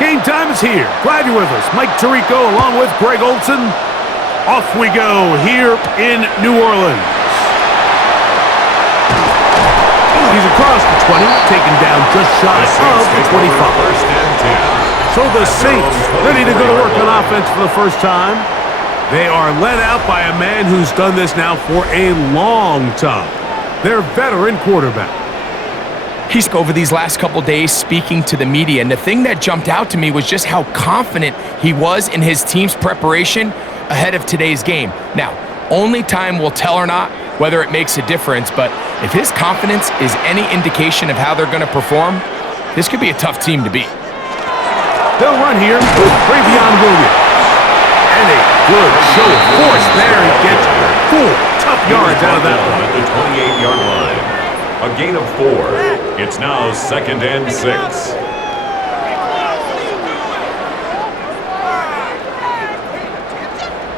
Game time is here. Glad you're with us. Mike Tirico along with Greg Olson. Off we go here in New Orleans. He's across the 20, taken down just shy of the 25. So the Saints ready to go to work on offense for the first time. They are led out by a man who's done this now for a long time. Their veteran quarterback. He's over these last couple days speaking to the media, and the thing that jumped out to me was just how confident he was in his team's preparation ahead of today's game. Now, only time will tell or not whether it makes a difference, but if his confidence is any indication of how they're going to perform, this could be a tough team to beat. They'll run here with Travion Williams. And a good show of force there. He gets 4 tough yards out of that one. At the 28-yard line. A gain of 4. It's now 2nd and 6.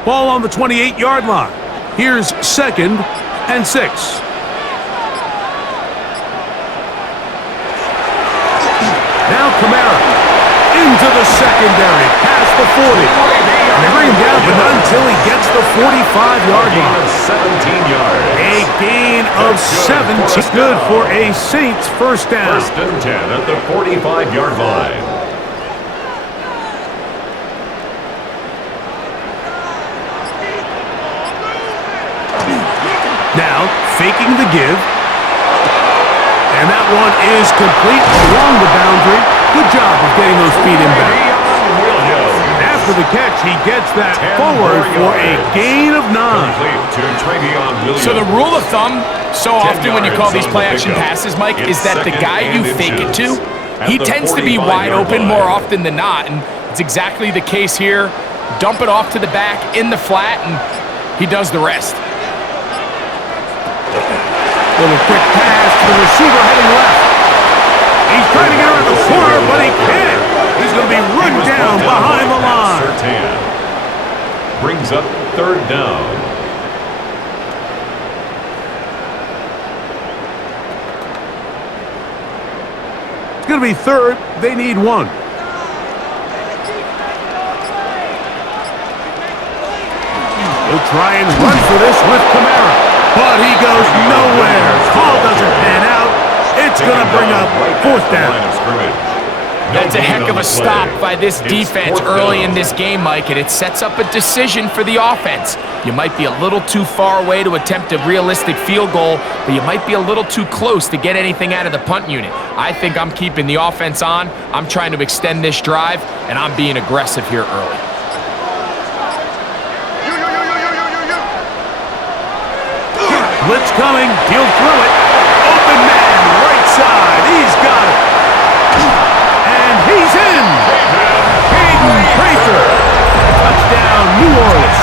Ball on the 28-yard line. Here's 2nd and 6. Now Kamara into the secondary, past the 40. And they bring him down, but not until he gets the 45-yard line. 17 yards. A gain of 17. Good for a Saints first down. 1st and 10 at the 45-yard line. Now, faking the give. And that one is complete along the boundary. Good job of getting those feet inbound. After the catch, he gets that forward for a gain of 9. So the rule of thumb, so often when you call these play-action passes, Mike, is that the guy you fake it to, he tends to be wide open more often than not, and it's exactly the case here. Dump it off to the back in the flat, and he does the rest. Little quick pass to the receiver heading left. He's trying to get around the corner, but he can't. He's going to be run down behind the line. Brings up 3rd down. It's going to be 3rd. They need 1. He'll try and run for this with Kamara. But he goes nowhere. Call doesn't pan out. It's going to bring up 4th down. That's a heck of a stop by this defense early in this game, Mike, and it sets up a decision for the offense. You might be a little too far away to attempt a realistic field goal, but you might be a little too close to get anything out of the punt unit. I think I'm keeping the offense on. I'm trying to extend this drive, and I'm being aggressive here early. Blitz coming. He'll throw it. Open man, right side. He's got it. And he's in. Hayden Prather. Touchdown, New Orleans.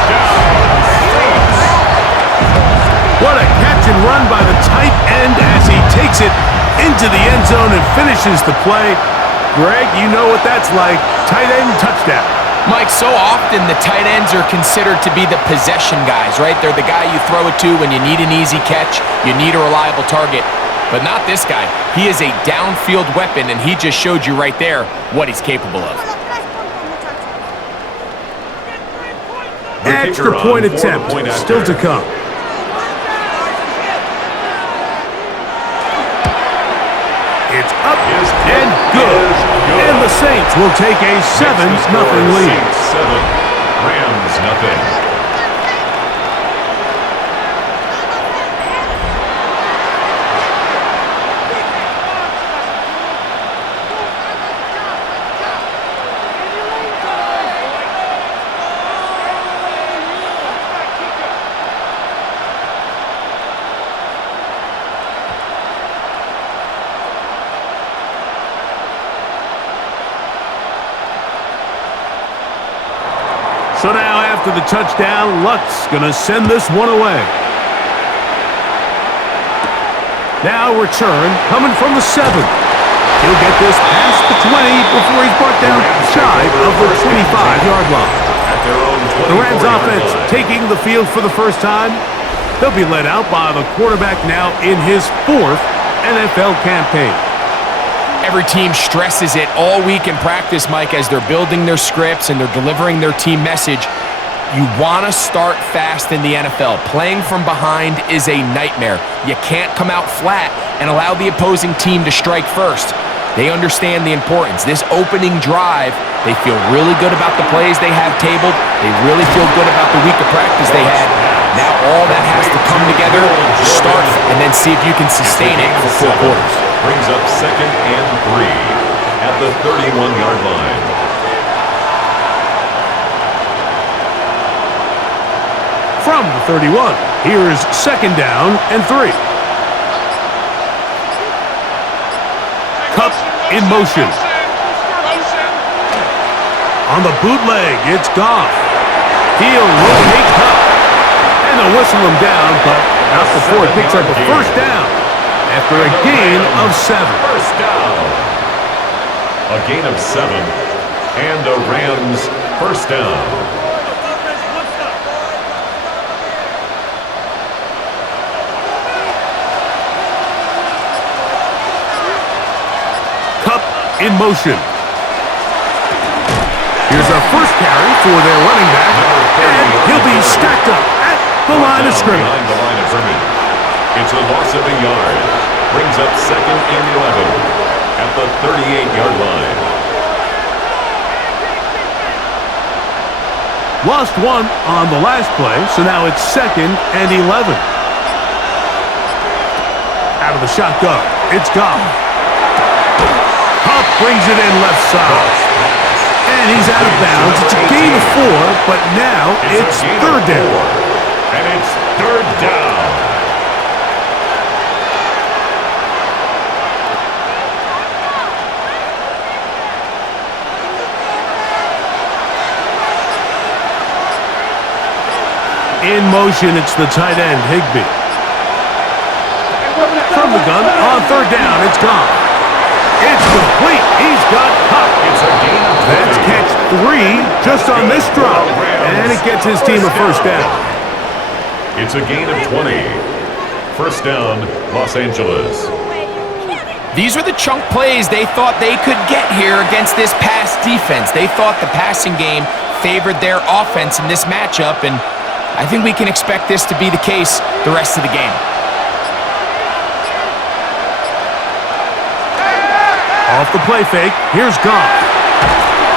What a catch and run by the tight end as he takes it into the end zone and finishes the play. Greg, you know what that's like. Tight end touchdown. Mike, so often the tight ends are considered to be the possession guys, right? They're the guy you throw it to when you need an easy catch, you need a reliable target. But not this guy. He is a downfield weapon, and he just showed you right there what he's capable of. Extra point attempt still to come. It's up and good. And the Saints will take a 7-0 lead. 7, Rams nothing. So now after the touchdown, Luck's going to send this one away. Now return coming from the 7. He'll get this past the 20 before he's brought down shy of the 25-yard line. The Rams offense taking the field for the first time. They'll be led out by the quarterback now in his 4th NFL campaign. every team stresses it all week in practice, Mike, as they're building their scripts and they're delivering their team message. You want to start fast in the NFL. Playing from behind is a nightmare. You can't come out flat and allow the opposing team to strike first. They understand the importance. This opening drive, they feel really good about the plays they have tabled. They really feel good about the week of practice they had. Now all that has to come together, start, and then see if you can sustain it for 4 quarters. Brings up 2nd and 3 at the 31-yard line. From the 31, here's 2nd down and 3. Cup in motion. On the bootleg, it's Goff. He'll rotate Cup. And they'll whistle him down, but not before it picks up a first down after a gain of 7. First down. A gain of 7 and a Rams first down. In motion. Here's our first carry for their running back, and he'll be stacked up at the line of scrimmage. Behind the line of scrimmage. It's a loss of a yard. Brings up 2nd and 11 at the 38-yard line. Lost 1 on the last play, so now it's 2nd and 11. Out of the shotgun, it's Goff. Huff brings it in left side. And he's out of bounds. It's a gain of 4, but now it's 3rd down. And it's 3rd down. In motion, it's the tight end, Higbee. From the gun, on 3rd down, it's Goff. It's complete. He's got Cup. It's a gain of 20. That's catch 3 just on this drop. And it gets his team a first down. It's a gain of 20. First down, Los Angeles. These were the chunk plays they thought they could get here against this pass defense. They thought the passing game favored their offense in this matchup, and I think we can expect this to be the case the rest of the game. Off the play fake, here's Goff.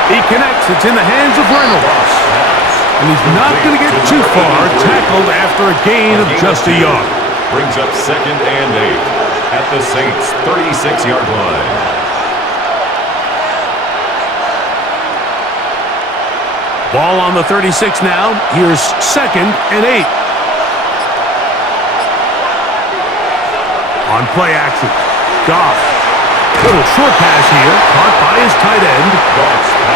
He connects, it's in the hands of Reynolds. And he's not going to get too far, tackled after a gain of just a yard. Brings up 2nd and 8 at the Saints' 36-yard line. Ball on the 36 now, here's 2nd and 8. On play action, Goff. Little short pass here, caught by his tight end.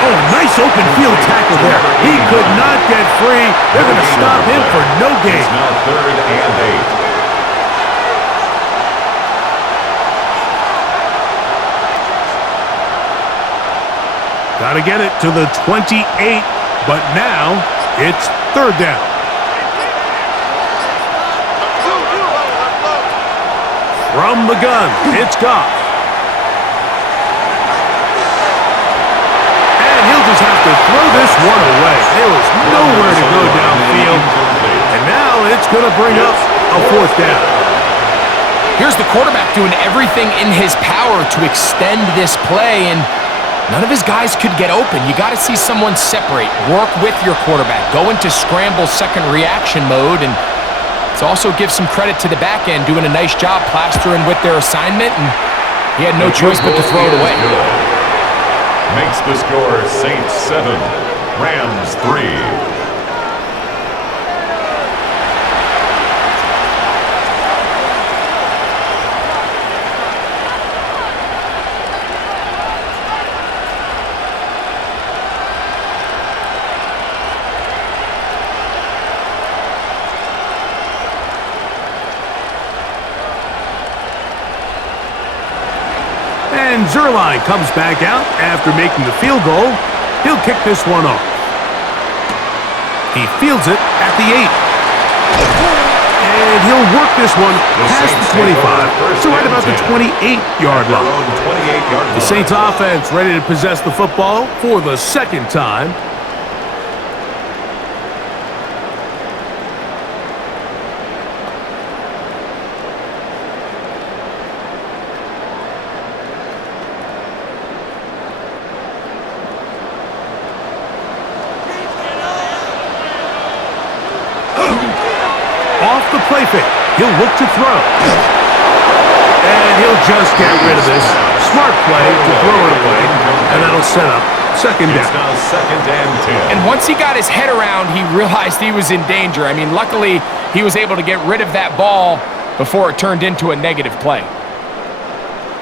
Oh, nice open field tackle there. He could not get free. They're going to stop him for no gain. It's now 3rd and 8. Got to get it to the 28, but now it's 3rd down. From the gun, it's Goff. Just have to throw this one away. There was nowhere to go downfield. And now it's going to bring up a 4th down. Here's the quarterback doing everything in his power to extend this play, and none of his guys could get open. You got to see someone separate, work with your quarterback, go into scramble second reaction mode, and it also gives some credit to the back end doing a nice job plastering with their assignment, and he had no choice but to throw it away. Makes the score Saints 7, Rams 3. And Zerline comes back out after making the field goal. He'll kick this one off. He fields it at the 8. And he'll work this one past the 25 to right about the 28-yard line. The Saints offense ready to possess the football for the second time. Off the play fake, he'll look to throw. And he'll just get rid of this. Smart play to throw it away, and that'll set up second down. It's now second and 10. And once he got his head around, he realized he was in danger. I mean, luckily, he was able to get rid of that ball before it turned into a negative play.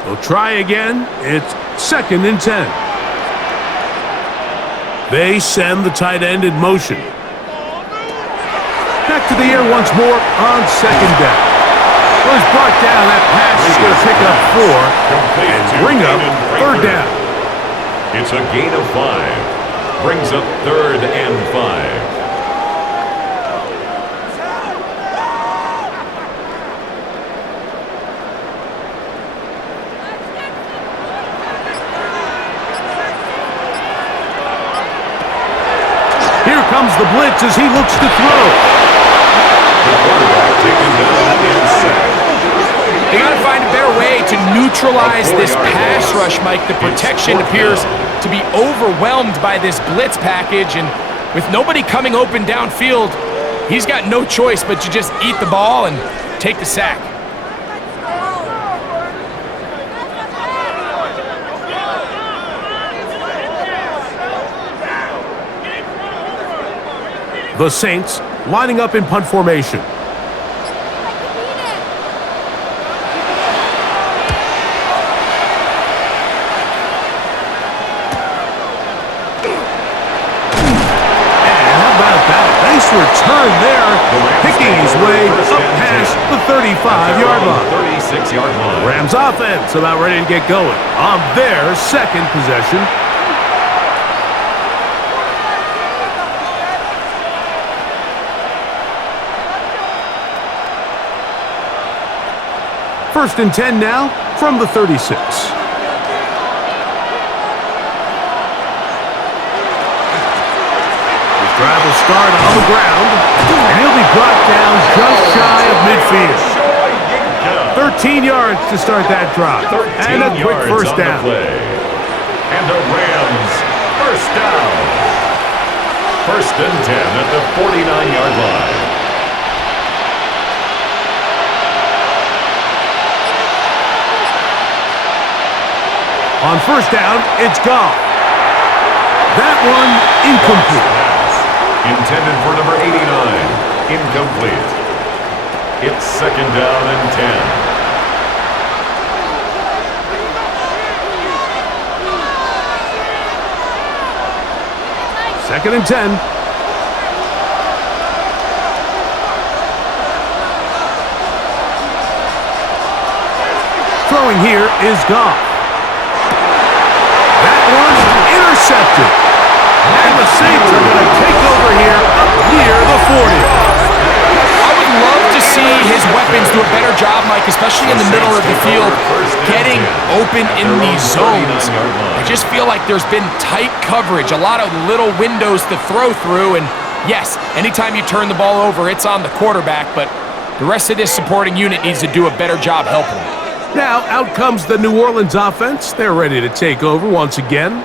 We'll try again. It's second and 10. They send the tight end in motion. Back to the air once more on second down. Well, he's brought down. That pass is going to pick up 4 and bring up third down. It's a gain of 5. Brings up third and 5. Here comes the blitz as he looks to throw. The quarterback taken down and sacked. They got to find a better way to neutralize this pass rush, Mike. The protection appears to be overwhelmed by this blitz package, and with nobody coming open downfield, he's got no choice but to just eat the ball and take the sack. The Saints lining up in punt formation. Nice return there, picking his way up past the 35-yard line. 36-yard line. Rams offense about ready to get going on their second possession. First and 10 now from the 36. Drive will start on the ground, and he'll be brought down just shy of midfield. 13 yards to start that drive, and a quick first down. And the Rams first down. First and 10 at the 49-yard line. On first down, it's Goff. That one incomplete. Intended for number 89. Incomplete. It's second down and 10. Second and 10. Throwing here is Goff. That one intercepted. And the Saints are going to take over here up near the 40. I would love to see his weapons do a better job, Mike, especially in the middle of the field, getting open in these zones. I just feel like there's been tight coverage, a lot of little windows to throw through, and yes, anytime you turn the ball over, it's on the quarterback, but the rest of this supporting unit needs to do a better job helping. Now, out comes the New Orleans offense. They're ready to take over once again.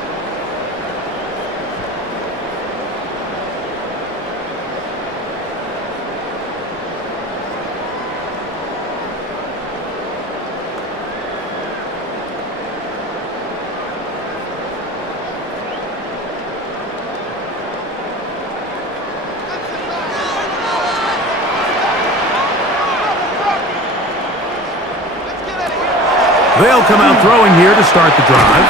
They'll come out throwing here to start the drive.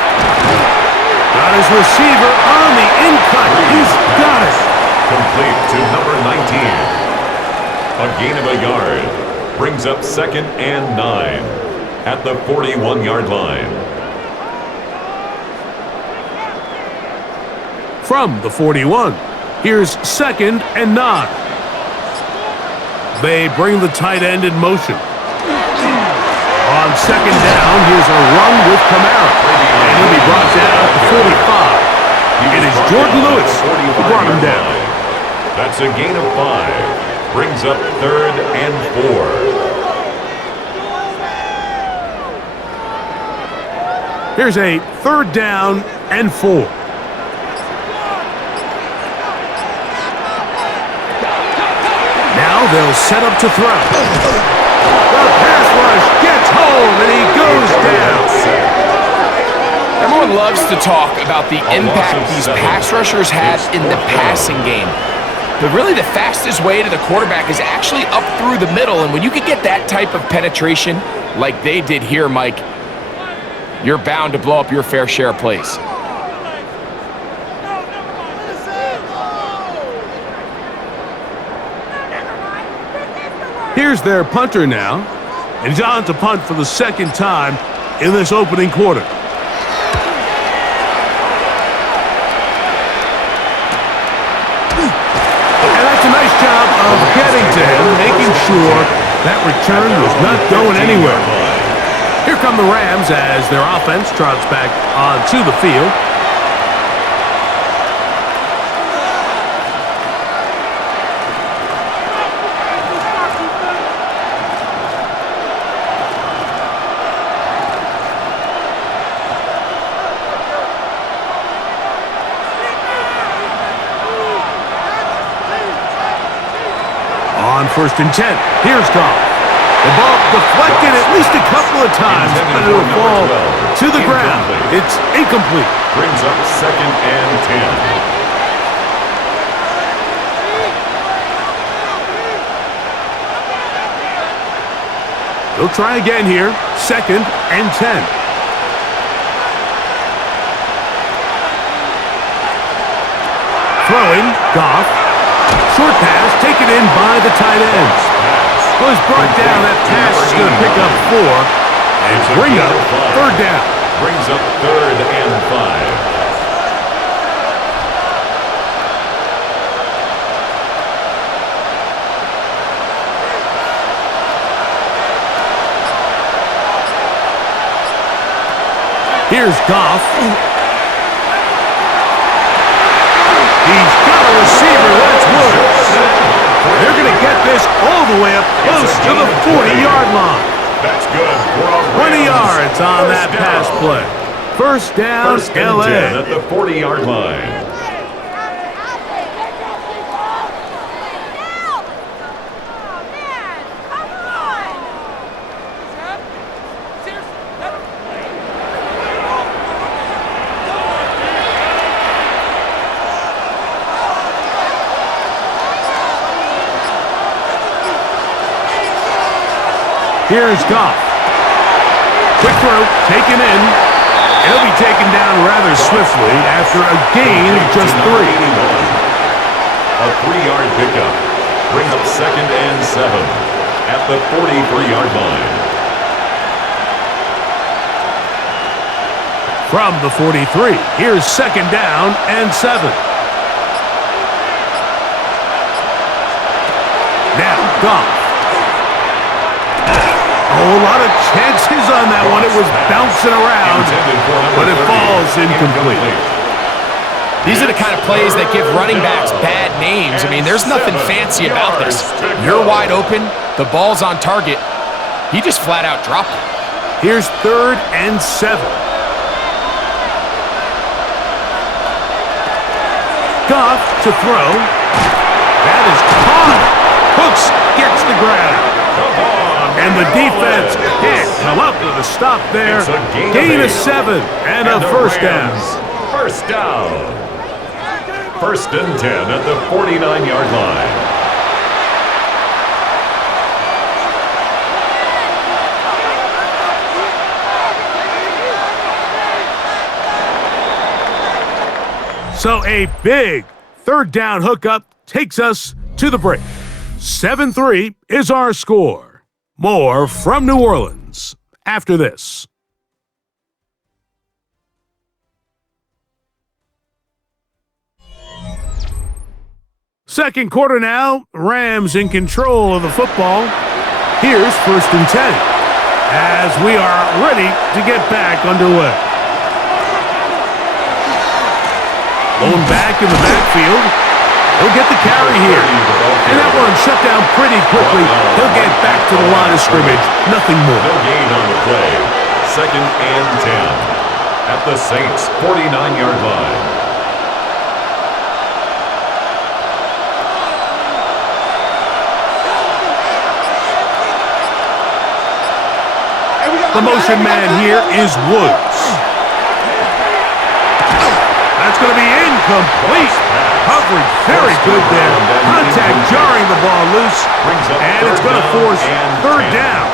Got his receiver on the in-cut. He's got it. Complete to number 19. A gain of a yard. Brings up second and 9 at the 41-yard line. From the 41, here's second and 9. They bring the tight end in motion. On second down, here's a run with Kamara. And he'll be brought down at the 45. It is Jordan Lewis who brought him down. That's a gain of 5. Brings up 3rd and 4. Here's a 3rd down and 4. Now they'll set up to throw. The pass rush gets home, and he goes down. Everyone loves to talk about the impact these pass rushers have in the passing game. But really the fastest way to the quarterback is actually up through the middle. And when you can get that type of penetration like they did here, Mike, you're bound to blow up your fair share of plays. Here's their punter now. And he's on to punt for the 2nd time in this opening quarter. And that's a nice job of getting to him, making sure that return was not going anywhere. Here come the Rams as their offense trots back onto the field. On 1st and 10, here's Goff. The ball deflected at least a couple of times, but it'll fall to the ground. It's incomplete. Brings up 2nd and 10. They'll try again here. 2nd and 10. Throwing, Goff. Short pass taken in by the tight ends. Was brought down. That pass is going to pick up 4 and bring up 3rd down. Brings up 3rd and 5. Here's Goff. He's got a receiver. That's Woods. They're going to get this all the way up close to the 40-yard line. That's good. 20 yards on that pass play. 1st down, 1st and LA. 10 at the 40-yard line. Here's Goff. Quick throw, taken in. He'll be taken down rather swiftly after a gain of just 3. A 3-yard pickup. Brings up 2nd and 7 at the 43-yard line. From the 43, here's 2nd down and 7. Now, Goff. A lot of chances on that one. It was bouncing around, but it falls incomplete. These are the kind of plays that give running backs bad names. I mean, there's nothing fancy about this. You're wide open. The ball's on target. He just flat out dropped it. Here's 3rd and 7. Goff to throw. That is caught. Hooks gets the grab. And the defense can't come up with a stop there. Gain of 7 and a 1st down. 1st down. 1st and 10 at the 49-yard line. So a big 3rd down hookup takes us to the break. 7-3 is our score. More from New Orleans after this. Second quarter now, Rams in control of the football. Here's 1st and 10 as we are ready to get back underway. Lone back in the backfield. He'll get the carry here. And that one shut down pretty quickly. He'll get back to the line of scrimmage. Nothing more. No gain on the play. 2nd and 10 at the Saints' 49-yard line. The motion man here is Woods. That's going to be incomplete. Coverage very good there. Contact jarring the ball loose. And it's going to force 3rd down.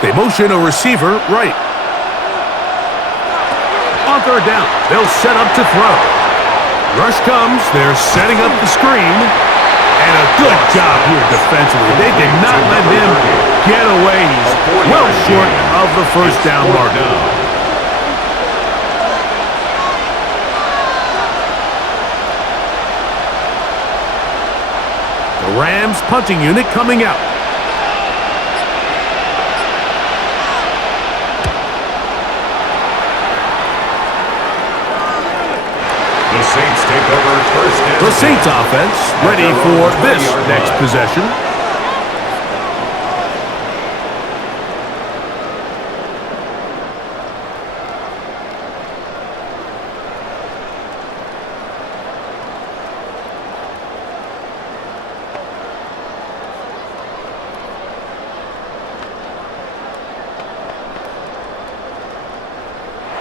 They motion a receiver right. On 3rd down, they'll set up to throw. Rush comes, they're setting up the screen. And a good job here defensively. They did not let him get away. He's well short of the 1st down mark. The Rams punting unit coming out. Saints take over 1st and 10. The Saints offense ready for this next possession.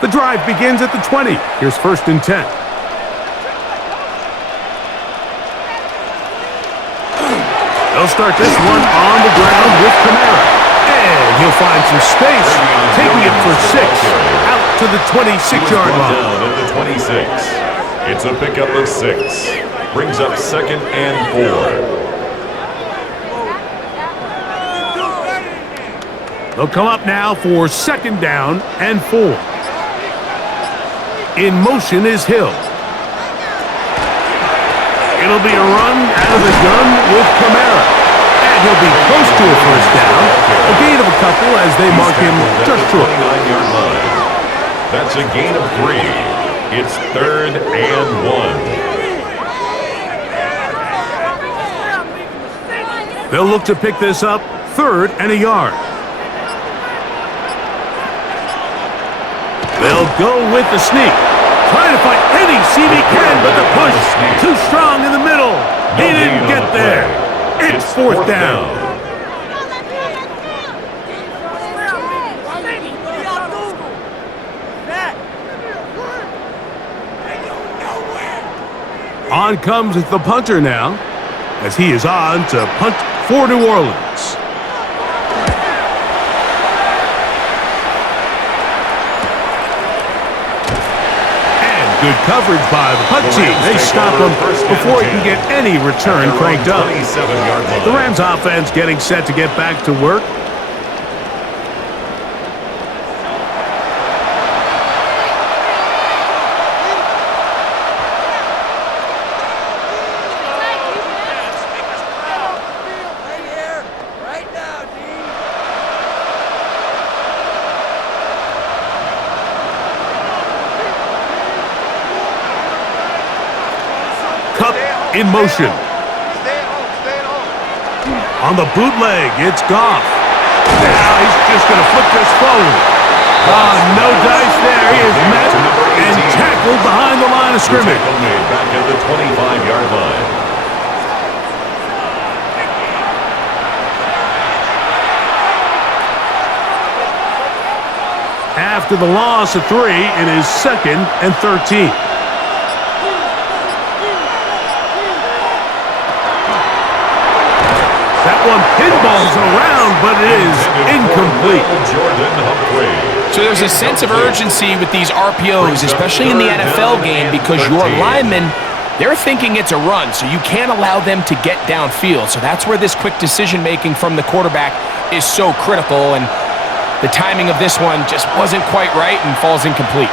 The drive begins at the 20. Here's 1st and 10. They'll start this one on the ground with Kamara. And he'll find some space, taking it for 6 out to the 26-yard line. Down at the 26. It's a pickup of 6. Brings up 2nd and 4. They'll come up now for 2nd down and 4. In motion is Hill. It'll be a run out of the gun with Kamara. And he'll be close to a 1st down. A gain of a couple as they mark him just short. 29-yard line. That's a gain of 3. It's 3rd and 1. They'll look to pick this up 3rd and a yard. They'll go with the sneak. Trying to find any seam he can, but the push too strong in the middle. He didn't get there. It's 4th down. On comes the punter now, as he is on to punt for New Orleans. Good coverage by the punt team. They stop him before he can get any return cranked up. The Rams offense getting set to get back to work. In motion. On the bootleg, it's Goff. Now he's just going to flip this forward. No dice there. He is met and tackled behind the line of scrimmage. Back at the 25-yard line. After the loss of 3, it is 2nd and 13. That one pinballs around, but it is incomplete. So there's a sense of urgency with these RPOs, especially in the NFL game, because your linemen They're thinking it's a run, so you can't allow them to get downfield. So that's where this quick decision-making from the quarterback is so critical, and the timing of this one just wasn't quite right and falls incomplete.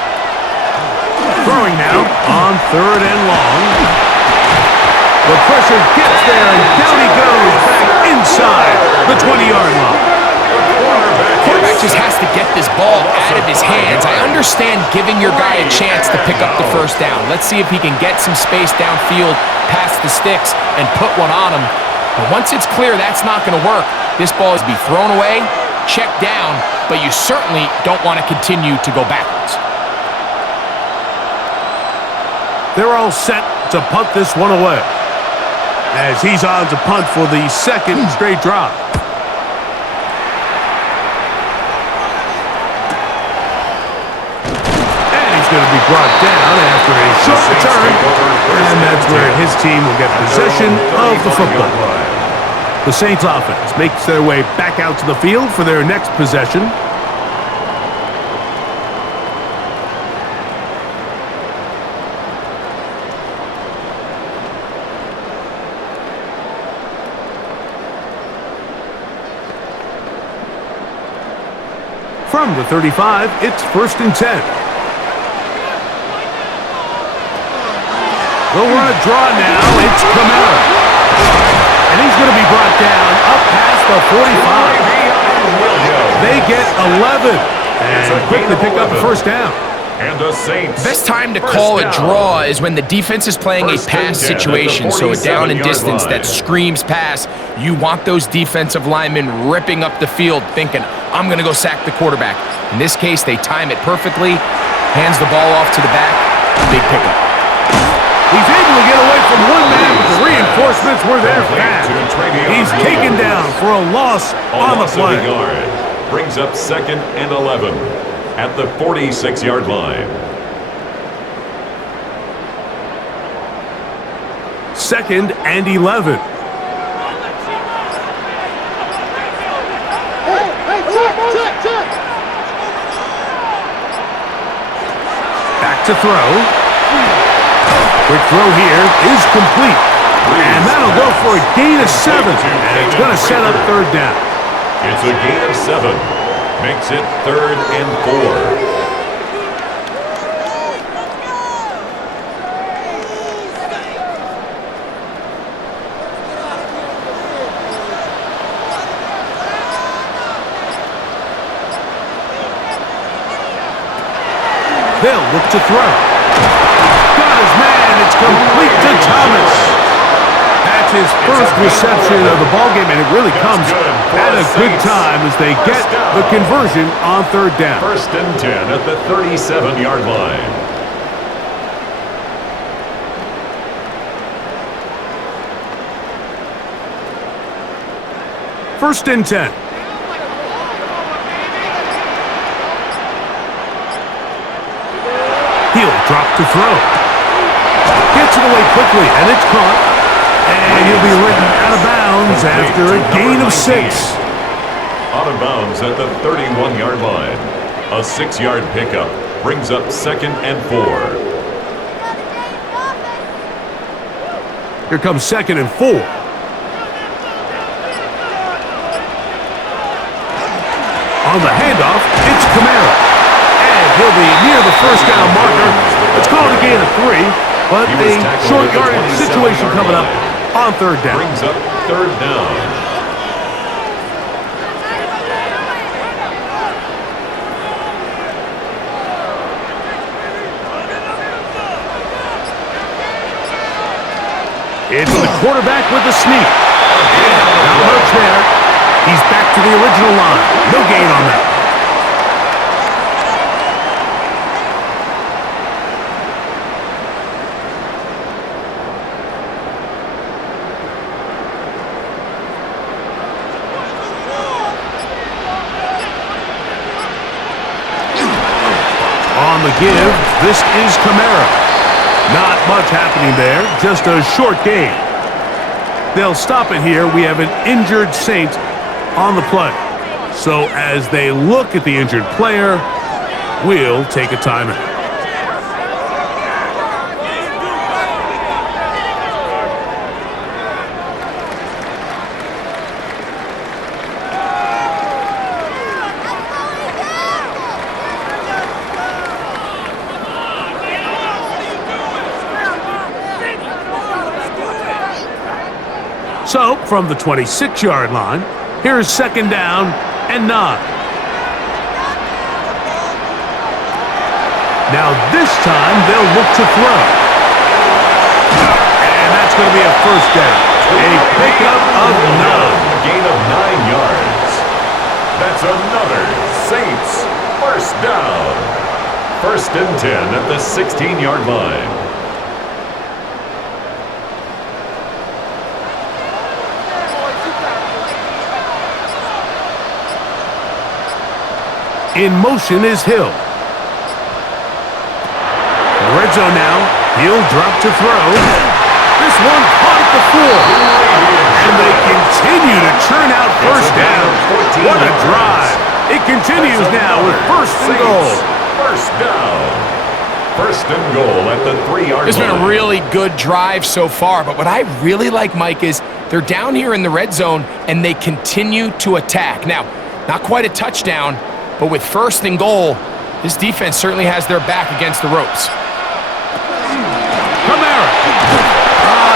Throwing now on 3rd and long. The pressure gets there, and down he goes back inside the 20-yard line. Quarterback just has to get this ball out of his hands. I understand giving your guy a chance to pick up the first down. Let's see if he can get some space downfield past the sticks and put one on him. But once it's clear that's not going to work, this ball is to be thrown away, checked down, but you certainly don't want to continue to go backwards. They're all set to punt this one away, as he's on to punt for the 2nd straight drive. And he's going to be brought down after a short return, and that's where his team will get possession of the football. The Saints offense makes their way back out to the field for their next possession. From the 35, it's 1st and 10. They'll run a draw now. It's Camara. And he's going to be brought down up past the 45. They get 11 and quickly pick up a first down. And the Saints. Best time to call a draw is when the defense is playing a pass situation, so a down and distance that screams pass. You want those defensive linemen ripping up the field thinking, I'm going to go sack the quarterback. In this case, they time it perfectly, hands the ball off to the back, big pickup. He's able to get away from one man, but the reinforcements were there fast. He's taken down for a loss on the play. Brings up 2nd and 11 at the 46-yard line. 2nd and 11. Back to throw. Quick throw here is complete. And that'll go for a gain of 7. And it's going to set up 3rd down. It's a gain of 7. Makes it 3rd and 4. They'll look to throw. Got his man. It's complete to Thomas. That's his first reception of the ballgame, and it really comes at a good time as they get the conversion on 3rd down. 1st and 10 at the 37-yard line. First and 10. He'll drop to throw. Gets it away quickly, and it's caught. And he'll be written out of bounds after a gain of 6. Out of bounds at the 31-yard line. A 6-yard pickup brings up 2nd and 4. Here comes 2nd and 4. On the handoff, it's Camara. And he'll be near the first down marker. It's called a gain of 3, but a short yardage situation coming up on 3rd down. Brings up 3rd down. It's the quarterback with the sneak. Not much there. He's back to the original line. No gain on that. On the give, this is Camara. Not much happening there, just a short gain. They'll stop it here. We have an injured Saint on the play. So as they look at the injured player, we'll take a timeout. So, from the 26-yard line, here's second down and 9. Now this time, they'll look to throw. And that's going to be a first down. A pickup of 9. A gain of 9 yards. That's another Saints first down. First and 10 at the 16-yard line. In motion is Hill. Red zone now. He'll drop to throw. This one caught at the 4. And they continue to churn out first down. What a drive. It continues now with first and goal. First down. First and goal at the 3-yard line. It's been a really good drive so far, but what I really like, Mike, is they're down here in the red zone and they continue to attack. Now, not quite a touchdown, but with first and goal, this defense certainly has their back against the ropes. Kamara.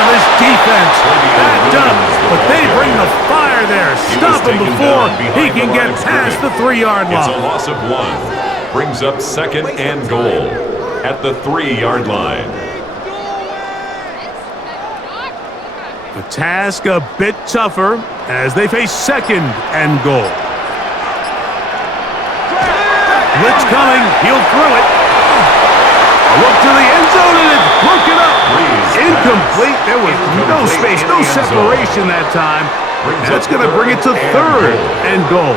This defense backed up, but they bring the fire there. Stop him before he can get past the 3-yard line. It's a loss of 1. Brings up second and goal at the 3-yard line. The task a bit tougher as they face second and goal. Blitz coming. He'll throw it. A look to the end zone, and it's broken up. Incomplete. There was no space, no separation that time. That's going to bring it to third and goal.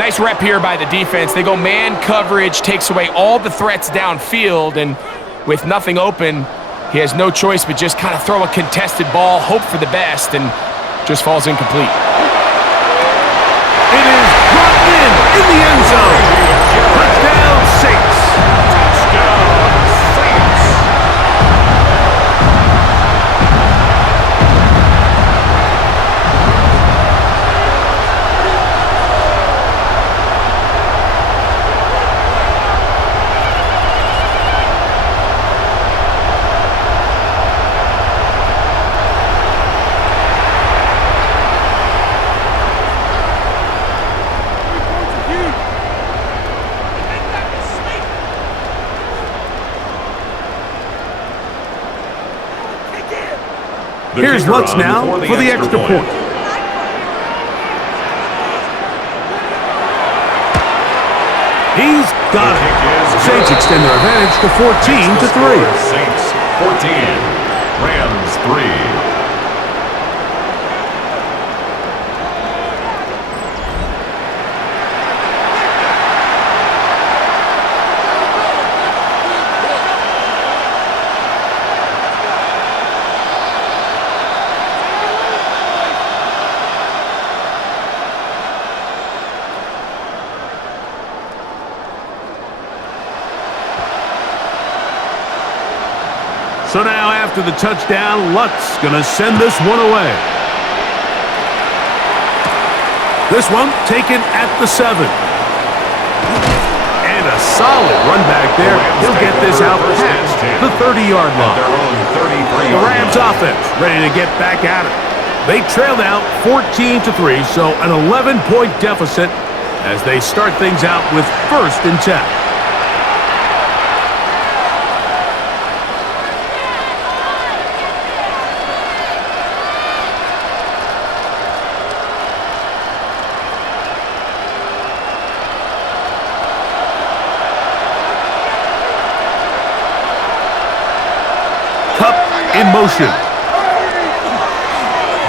Nice rep here by the defense. They go man coverage, takes away all the threats downfield, and with nothing open, he has no choice but just kind of throw a contested ball, hope for the best, and just falls incomplete. It is brought in the end zone. Touchdown, Saints. Touchdown, Saints. Here's Lutz now for the extra point. He's got it. Saints extend their advantage to 14-3. Saints 14, Rams 3. So now after the touchdown, Lutz gonna send this one away. This one taken at the 7. And a solid run back there. He'll get this out past the 30-yard line. The Rams offense ready to get back at it. They trailed out 14-3, so an 11-point deficit as they start things out with first and 10. In motion.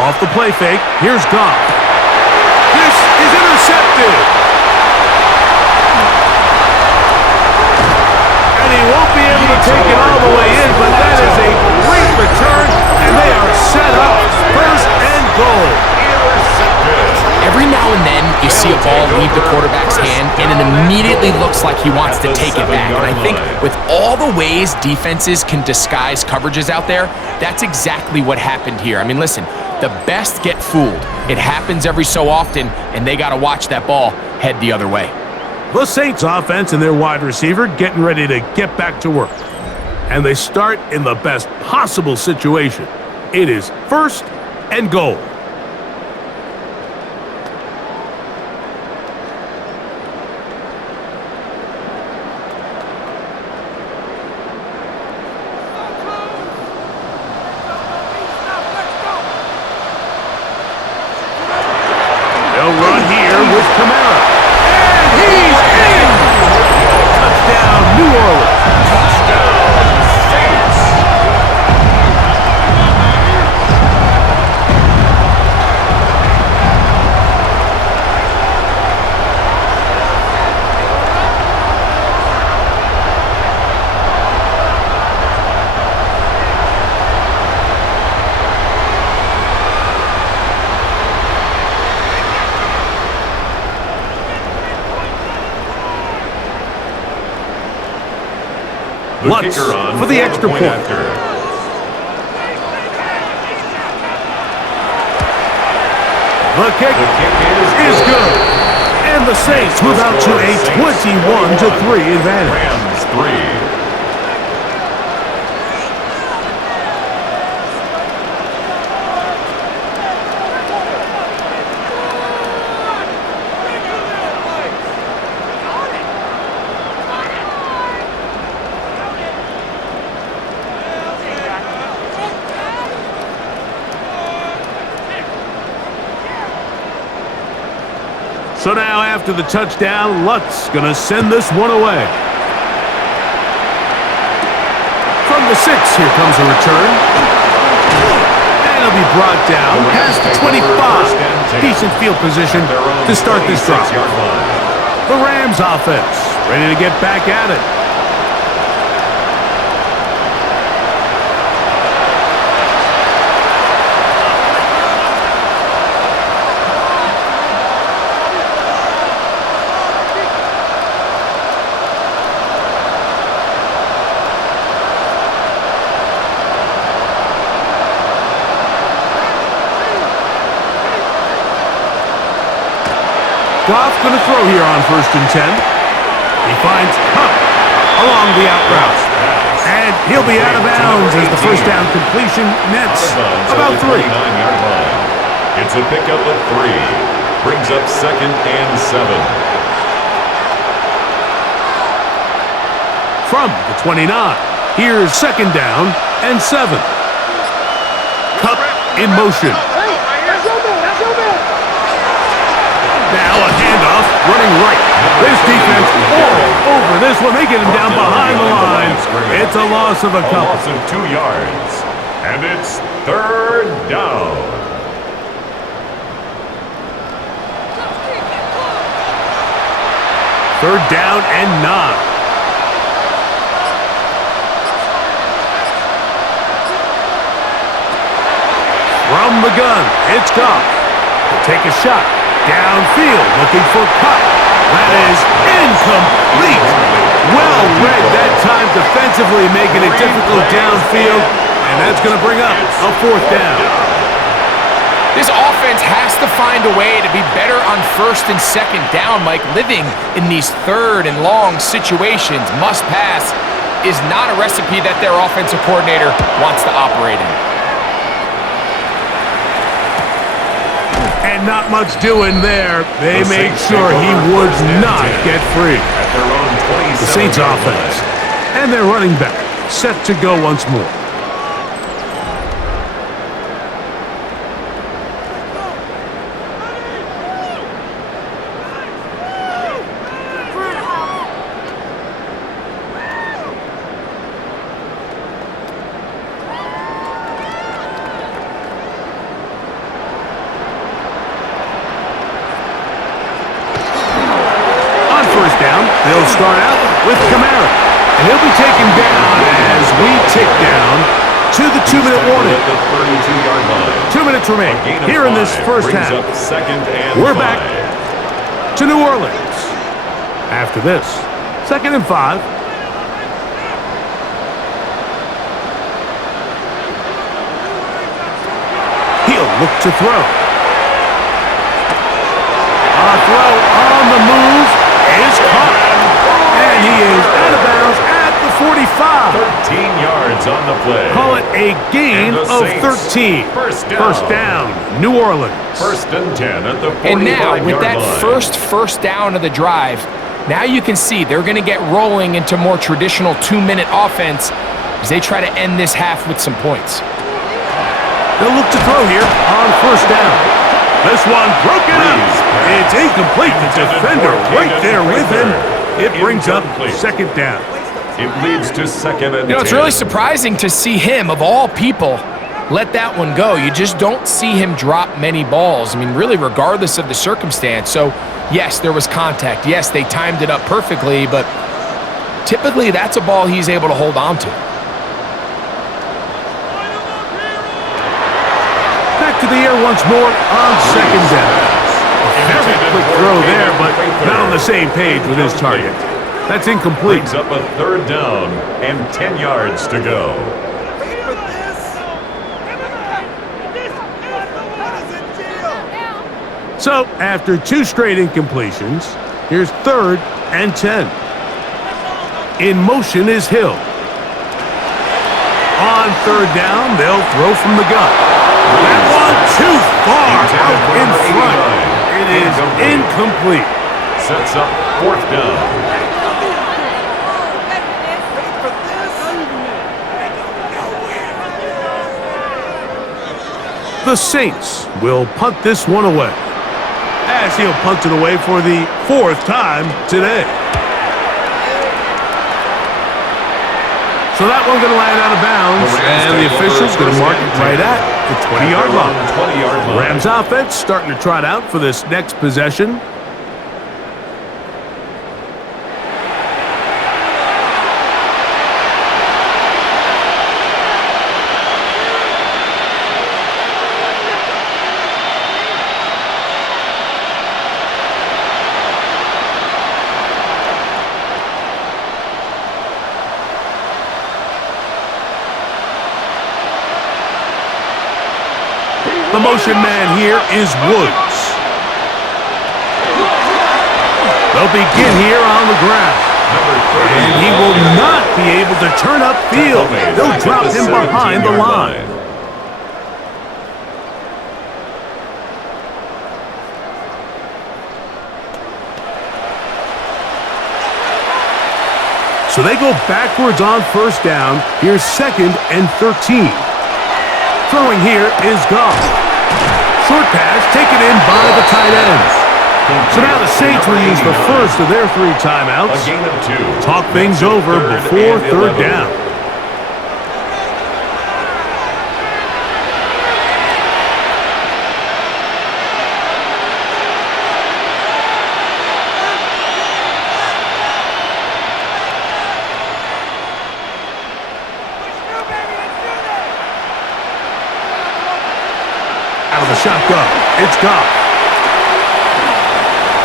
Off the play fake. Here's Goff. This is intercepted. And he won't be able to take it all the way in, but that is a great return, and they are set up. First and goal. Every now and then, you see a ball leave the quarterback's hand, and it immediately looks like he wants to take it back. And I think with all the ways defenses can disguise coverages out there, that's exactly what happened here. I mean, listen, the best get fooled. It happens every so often, and they got to watch that ball head the other way. The Saints offense and their wide receiver getting ready to get back to work. And they start in the best possible situation. It is first and goal. They'll run here with Kamara. And he's in! Touchdown, New Orleans. Touchdown, Saints. The Lutz kicker on for the extra point. after. The kick is good. And the Saints move out to a 21-3 advantage. Rams 3. So now after the touchdown, Lutz gonna send this one away. From the 6, here comes a return. And it'll be brought down past the 25. Decent field position to start this drive. The Rams offense ready to get back at it. Goff going to throw here on 1st and 10. He finds Hupp along the out route. And he'll be out of bounds as the first down completion nets about 3. It's a pickup of 3. Brings up 2nd and 7. From the 29, here's 2nd down and 7. Kupp in motion. Now a handoff, running right. This defense all over this one. They get him down behind the line. It's a loss of a couple. Loss of 2 yards. And it's 3rd down. Third down and 9. From the gun, it's Goff. He'll take a shot. Downfield, looking for Kupp. That is incomplete. Well read that time defensively, making it difficult downfield. And that's going to bring up a 4th down. This offense has to find a way to be better on 1st and 2nd down, Mike. Living in these 3rd and long situations, must pass, is not a recipe that their offensive coordinator wants to operate in. And not much doing there. They made sure he would not get free. The Saints offense and their running back set to go once more. They'll start out with Kamara, and he'll be taken down as we tick down to the 2-minute warning. 2 minutes remain here in this first half. We're back to New Orleans. After this, 2nd and 5. He'll look to throw. A throw on the move is caught. And he is out of bounds at the 45. 13 yards yards on the play. Call it a gain And the of Saints, 13. first down. First down, New Orleans. First and 10 at the 45-yard And now, with that line. first down of the drive, now you can see they're going to get rolling into more traditional 2-minute offense as they try to end this half with some points. They'll look to throw here on first down. This one broken up. It's incomplete. The defender right there with him. It brings up second down. It leads to second and 10. It's really surprising to see him, of all people, let that one go. You just don't see him drop many balls. I mean, really, regardless of the circumstance. So, yes, there was contact. Yes, they timed it up perfectly, but typically that's a ball he's able to hold on to. Back to the air once more on second down. A very quick throw there, but not on the same page with his target. That's incomplete. Brings up a third down and 10 yards to go. So, after two straight incompletions, here's third and 10. In motion is Hill. On third down, they'll throw from the gun. That one too far out in front. It is incomplete. Sets up fourth down. The Saints will punt this one away, as he'll punt it away for the fourth time today. So that one's going to land out of bounds, and the official's going to mark it right at the 20-yard line. Rams offense starting to trot out for this next possession. The motion man here is Woods. They'll begin here on the ground. And he will not be able to turn upfield. They'll drop him behind the line. So they go backwards on first down. Here's second and 13. Throwing here is Goff. Short pass taken in by the tight ends. So now the Saints will use the first of their 3 timeouts. A gain of 2. Talk things over before third down. Out of the shotgun, it's Goff.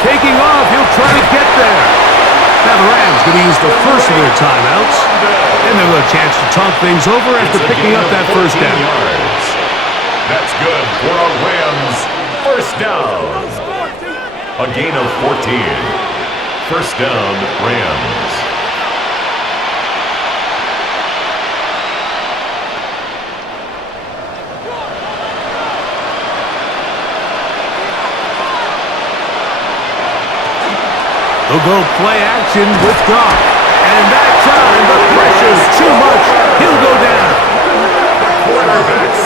Taking off, he'll try to get there. Now the Rams going to use the first of their timeouts, and they'll have a chance to talk things over after picking up that first down. Yards. That's good for a Rams first down. A gain of 14. First down, Rams. They'll go play action with Goff. And that time, the pressure's too much. He'll go down.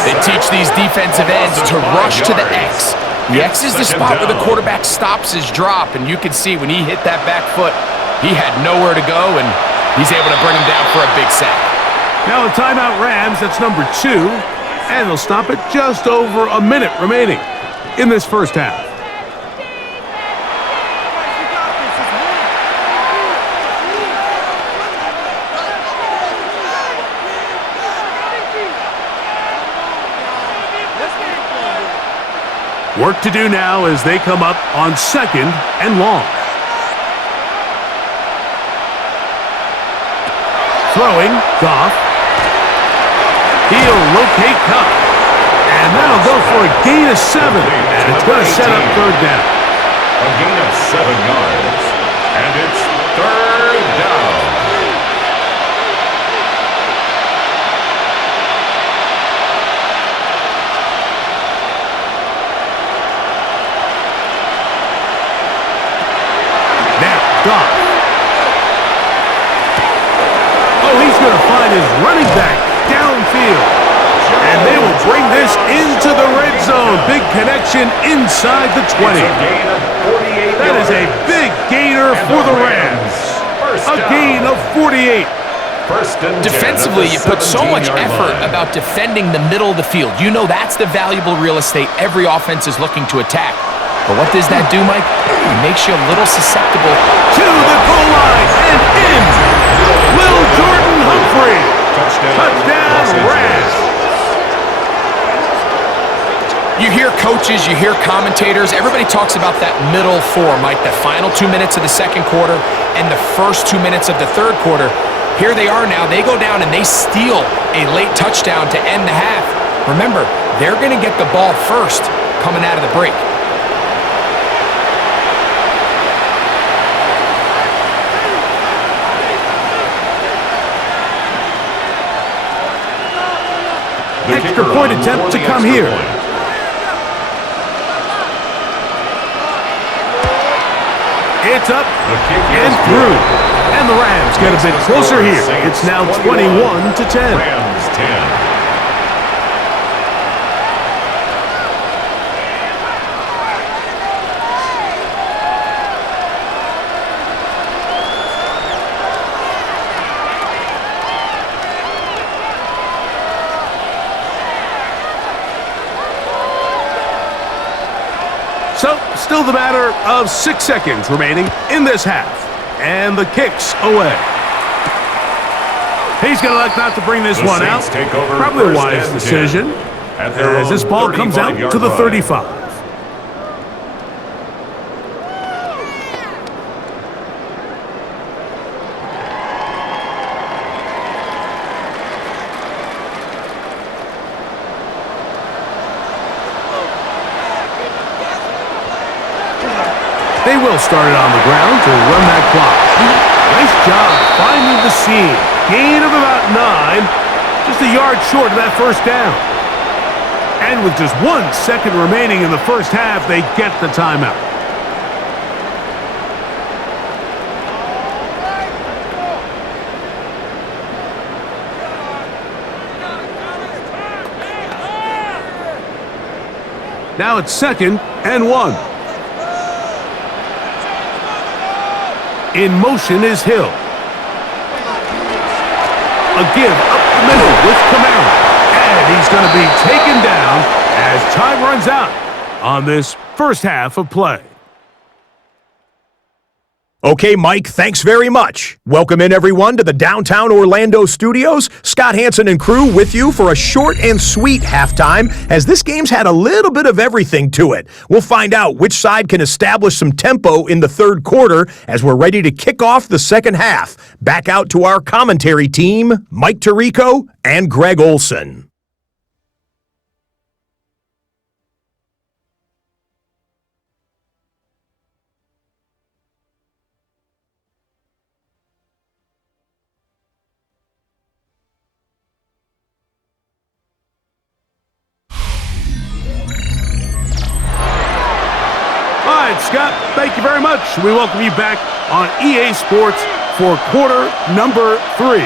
They teach these defensive ends to rush to the X. The X is the spot where the quarterback stops his drop, and you can see when he hit that back foot, he had nowhere to go, and he's able to bring him down for a big sack. Now a timeout Rams, that's number 2, and they'll stop it just over a minute remaining in this first half. Work to do now as they come up on second and long. Throwing, Goff. He'll locate Cup. And that'll go for a gain of 7. And it's going to set up third down. A gain of 7 yards. And it's third down. going to find his running back downfield. And they will bring this into the red zone. Big connection inside the 20. That is a big gainer for the Rams. A gain of 48. Defensively, you put so much effort about defending the middle of the field. You know that's the valuable real estate every offense is looking to attack. But what does that do, Mike? It makes you a little susceptible. To the goal line and in. Will Jordan Humphrey. Touchdown, Rams. You hear coaches, you hear commentators, everybody talks about that middle four, Mike, the final 2 minutes of the second quarter and the first 2 minutes of the third quarter. Here they are now. They go down and they steal a late touchdown to end the half. Remember, they're going to get the ball first coming out of the break. Extra point attempt to come here. It's up and through. And the Rams get a bit closer here. It's now 21-10. Rams 10. So, still the matter of 6 seconds remaining in this half. And the kick's away. He's going to elect not to bring this one out. Probably a wise decision. As this ball comes out to the 35. They will start it on the ground to run that clock. Nice job finding the seam. Gain of about 9. Just a yard short of that first down. And with just 1 second remaining in the first half, they get the timeout. Now it's 2nd and 1. In motion is Hill. A give up the middle with Kamara. And he's going to be taken down as time runs out on this first half of play. Okay, Mike, thanks very much. Welcome in, everyone, to the downtown Orlando studios. Scott Hansen and crew with you for a short and sweet halftime, as this game's had a little bit of everything to it. We'll find out which side can establish some tempo in the third quarter as we're ready to kick off the second half. Back out to our commentary team, Mike Tirico and Greg Olson. Scott, thank you very much. We welcome you back on EA Sports for quarter number 3.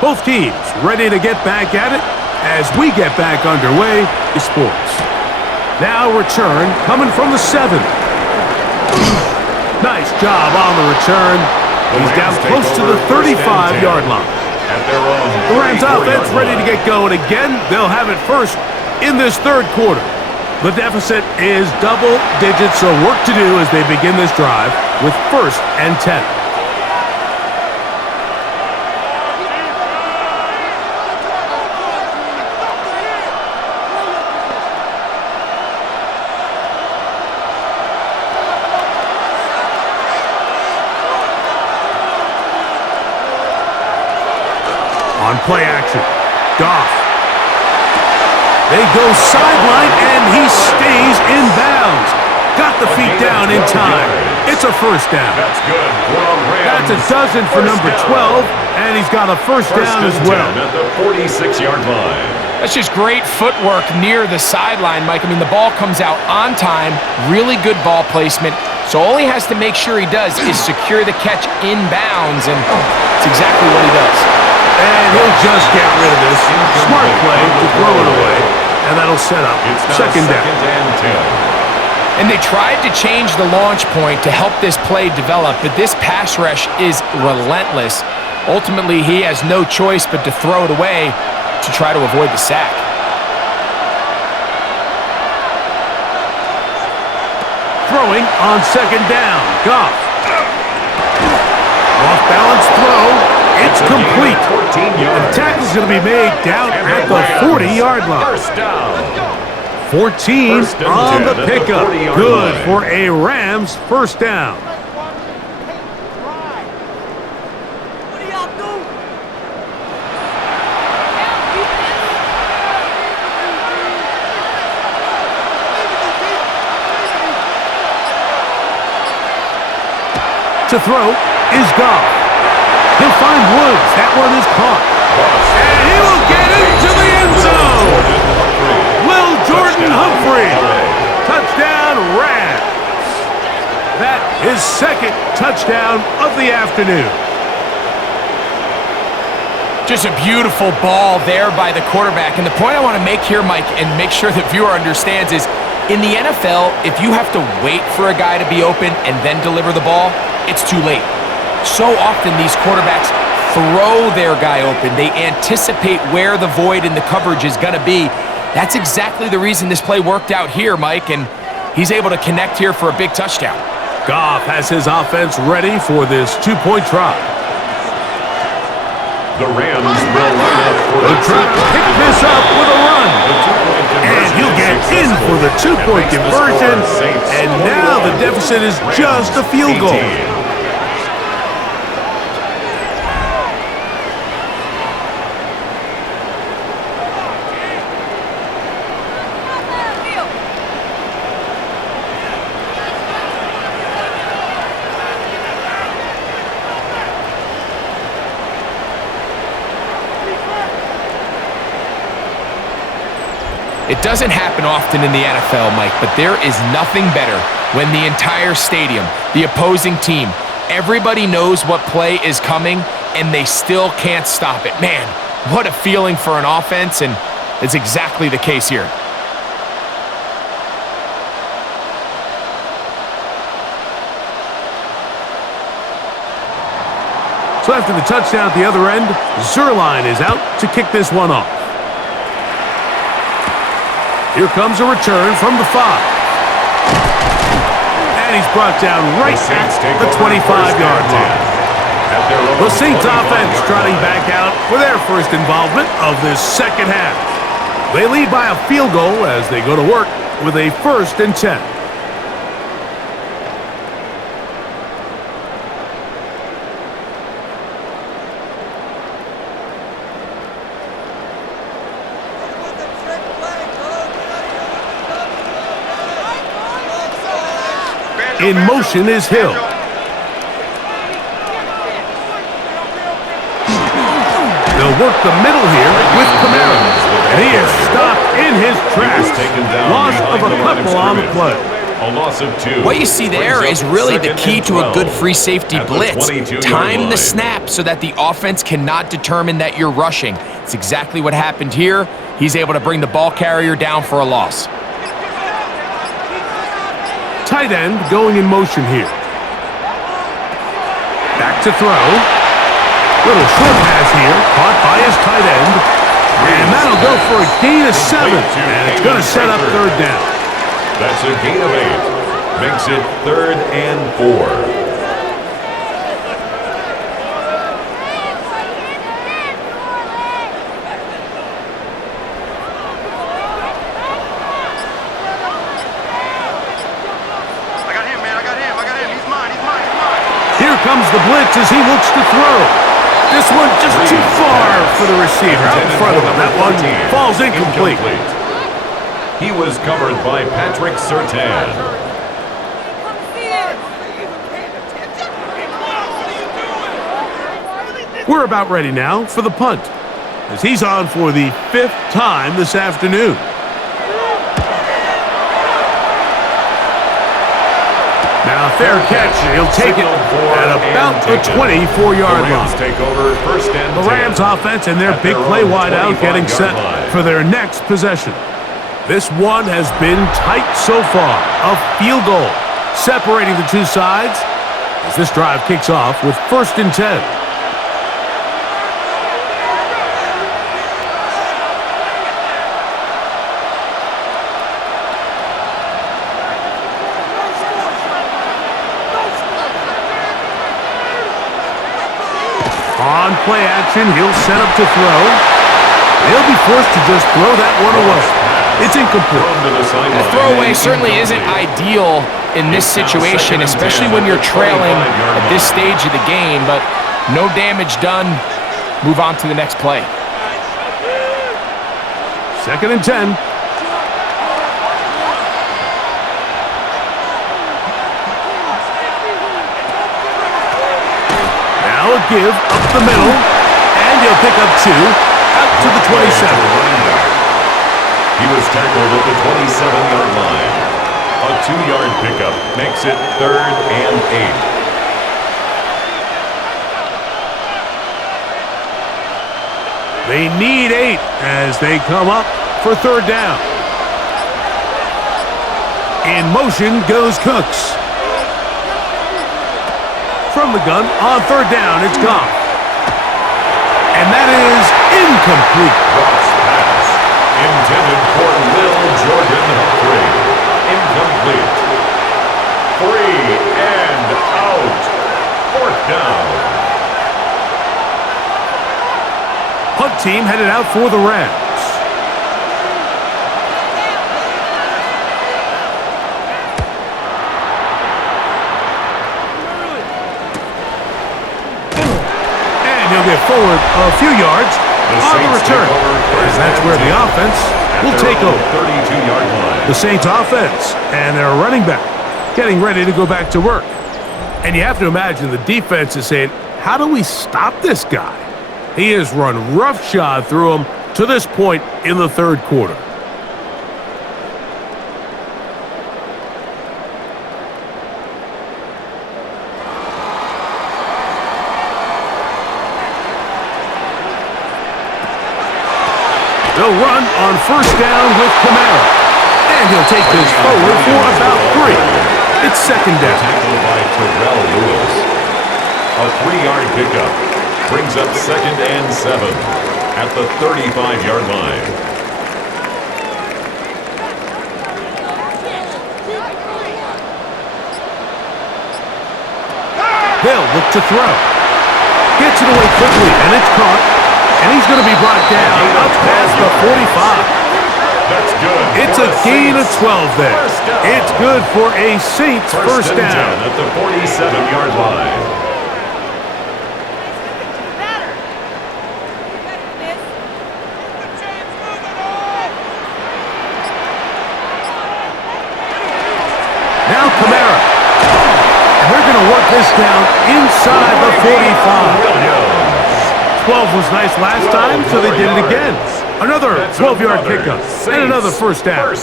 Both teams ready to get back at it as we get back underway in sports. Now return coming from the 7. Nice job on the return. He's down close to the 35-yard line. The Rams offense ready to get going again. They'll have it first in this third quarter. The deficit is double digits, so work to do as they begin this drive with 1st and 10. On play action, Goff. They go sideline, and he stays in bounds. Got the feet down in time. It's a first down. That's good. That's a dozen for number 12, And he's got a first down as well. At the 46-yard line. That's just great footwork near the sideline, Mike. I mean, the ball comes out on time, really good ball placement. So all he has to make sure he does is secure the catch inbounds, and it's exactly what he does. And he'll just get rid of this. Smart play to throw it away, and that'll set up second down. And 10. And they tried to change the launch point to help this play develop, but this pass rush is relentless. Ultimately, he has no choice but to throw it away to try to avoid the sack. Throwing on second down. Goff. Off balance throw. It's complete. The tackle is going to be made down at the 40-yard line. First down. 14 on the pickup. Good for a Rams first down. To throw is Goff. He'll find Woods. That one is caught. And he will get into the end zone. Will Jordan Humphrey. Touchdown, Rams. That is second touchdown of the afternoon. Just a beautiful ball there by the quarterback. And the point I want to make here, Mike, and make sure the viewer understands is, in the NFL, if you have to wait for a guy to be open and then deliver the ball, it's too late. So often these quarterbacks throw their guy open. They anticipate where the void in the coverage is going to be. That's exactly the reason this play worked out here, Mike, and he's able to connect here for a big touchdown. Goff has his offense ready for this two-point try. The Rams will line up for They'll try to pick this up with a run. And he'll get in for the two-point conversion. And now the deficit is just a field goal. It doesn't happen often in the NFL, Mike, but there is nothing better when the entire stadium, the opposing team, everybody knows what play is coming, and they still can't stop it. Man, what a feeling for an offense, and it's exactly the case here. So after the touchdown at the other end, Zerline is out to kick this one off. Here comes a return from the 5. And he's brought down right at the 25-yard line. The Saints offense trotting back out for their first involvement of this second half. They lead by a field goal as they go to work with a 1st and 10. In motion is Hill. They'll work the middle here with Kamara. And he is stopped in his tracks. Loss of a couple on the play. A loss of 2. What you see there is really the key to a good free safety blitz. Time the snap so that the offense cannot determine that you're rushing. It's exactly what happened here. He's able to bring the ball carrier down for a loss. Tight end going in motion here. Back to throw. Little short pass here, caught by his tight end. And that'll go for a gain of 7. And it's going to set up 3rd down. That's a gain of 8. Makes it 3rd and 4. Comes the blitz as he looks to throw. This one just too far for the receiver out in front of him. That one falls incomplete. He was covered by Patrick Surtain. We're about ready now for the punt, as he's on for the 5th time this afternoon. Now, fair catch. He'll take it at about the 24-yard line. The Rams offense and their big play wideout getting set for their next possession. This one has been tight so far. A field goal separating the two sides as this drive kicks off with 1st and 10. On play action, he'll set up to throw. He'll be forced to just throw that one away. It's incomplete. The throwaway certainly isn't ideal in this situation, especially when you're trailing at this stage of the game, but no damage done. Move on to the next play. 2nd and 10. Now a give up the middle, and he'll pick up 2 out to the 27. He was tackled at the 27-yard line. A 2-yard pickup makes it 3rd and 8. They need 8 as they come up for 3rd down. In motion goes Cooks. From the gun on 3rd down, it's gone. And that is incomplete. Cross pass intended for Lil Jordan Humphrey. Incomplete. 3 and out. 4th down. Punt team headed out for the Rams. And he'll get forward a few yards on the return. And that's where the offense will take over. 32-yard line. The Saints offense and their running back getting ready to go back to work. And you have to imagine the defense is saying, how do we stop this guy? He has run roughshod through him to this point in the 3rd quarter. They'll run on 1st down with Camara. And he'll take this forward for about 3. It's 2nd down. Tackled by Terrell Lewis. A 3-yard pickup brings up 2nd and 7 at the 35-yard line. They'll look to throw. Gets it away quickly, and it's caught. And he's going to be brought down up past the 45. That's good. It's a gain of 12 there. It's good for a Saints first down. At the 47-yard line. Now Camara. And they're going to work this down inside the 45. 12 was nice last time, so they did it again. Another 12-yard pickup and another first down.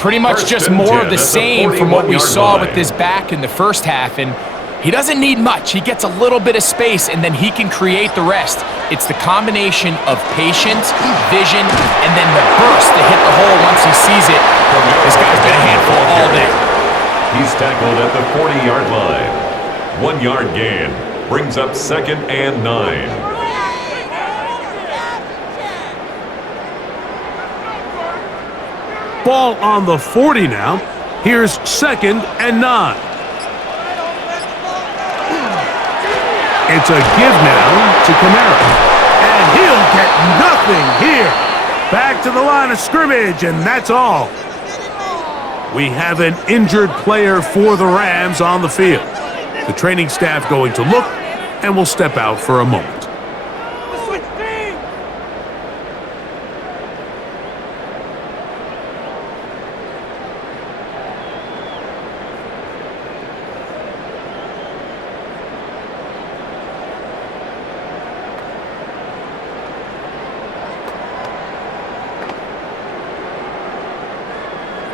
Pretty much just more of the same from what we saw with this back in the first half, and he doesn't need much. He gets a little bit of space, and then he can create the rest. It's the combination of patience, vision, and then the burst to hit the hole once he sees it. This guy's been a handful all day. He's tackled at the 40-yard line. 1-yard gain brings up 2nd and 9. Ball on the 40 now. Here's 2nd and 9. It's a give now to Camara. And he'll get nothing here. Back to the line of scrimmage, and that's all. We have an injured player for the Rams on the field. The training staff going to look and will step out for a moment.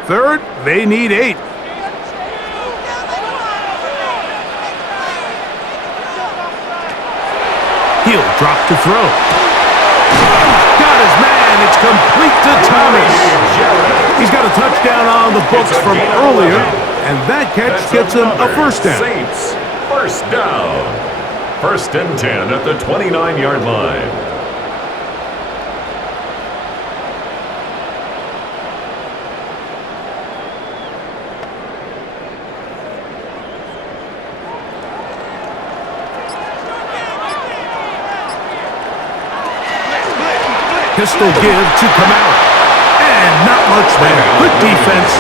Third, they need 8. He'll drop to throw. Got his man. It's complete to Thomas. He's got a touchdown on the books from earlier, and that catch gets him a first down. Saints, first down. 1st and 10 at the 29-yard line. Pistol give to Kamara. And not much there. Good defense.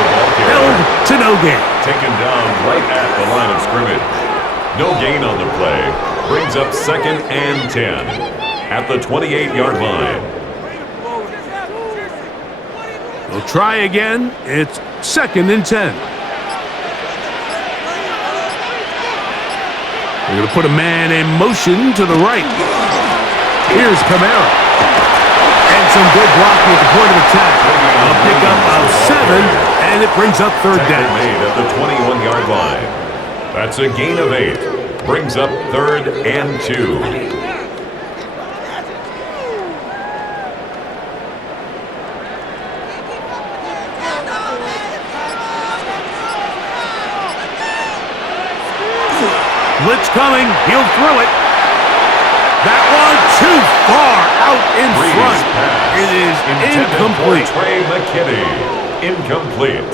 Held to no gain. Taken down right at the line of scrimmage. No gain on the play. Brings up 2nd and 10 at the 28-yard line. We'll try again. It's 2nd and 10. We're going to put a man in motion to the right. Here's Kamara. And some good blocking at the point of attack. A pickup of 7, and it brings up 3rd down. Made at the 21-yard line. That's a gain of 8. Brings up 3rd and 2. Blitz coming. He'll throw it. That one too far out in front. It is incomplete. Trey McKinney. Incomplete.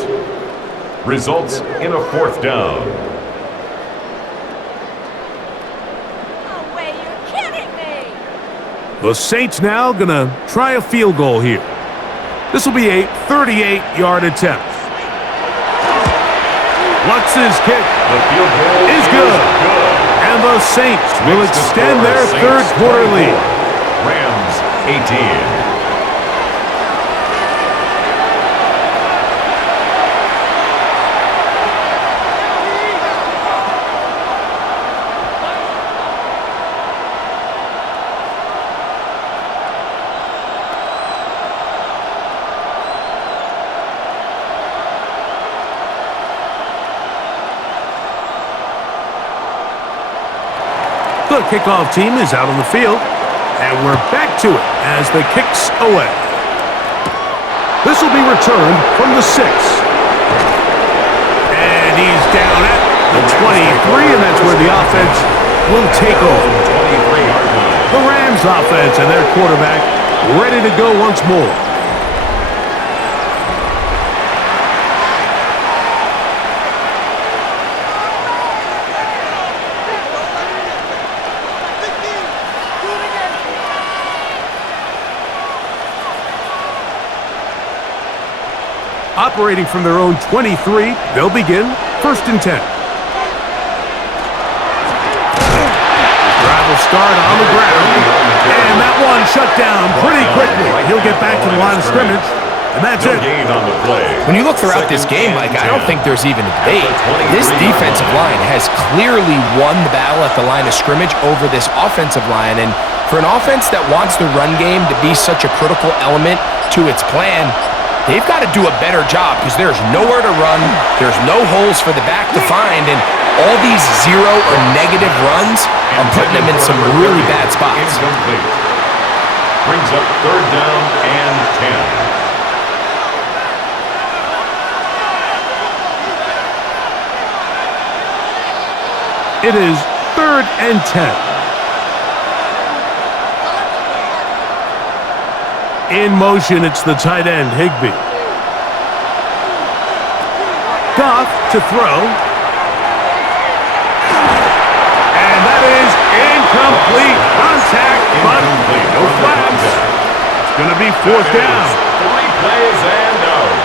Results in a 4th down. No way, you're kidding me! The Saints now going to try a field goal here. This will be a 38-yard attempt. Lutz's kick The field goal is good. And the Saints will extend their third quarter lead. Rams 18. The kickoff team is out on the field, and we're back to it as the kick's away. This will be returned from the 6. And he's down at the 23, and that's where the offense will take over. The Rams offense and their quarterback ready to go once more. Operating from their own 23, they'll begin 1st and 10. Drive will start on the ground, and that one shut down pretty quickly. He'll get back to the line of scrimmage, and that's it. When you look throughout this game, Mike, I don't think there's even a debate. This defensive line has clearly won the battle at the line of scrimmage over this offensive line, and for an offense that wants the run game to be such a critical element to its plan, they've got to do a better job because there's nowhere to run, there's no holes for the back to find, and all these 0 or negative runs are putting them in some really bad spots. Incomplete. Brings up 3rd down and 10. It is 3rd and 10. In motion, it's the tight end, Higbee. Goff to throw. And that is incomplete. Contact, but no flags. It's going to be 4th down. 3 plays and out.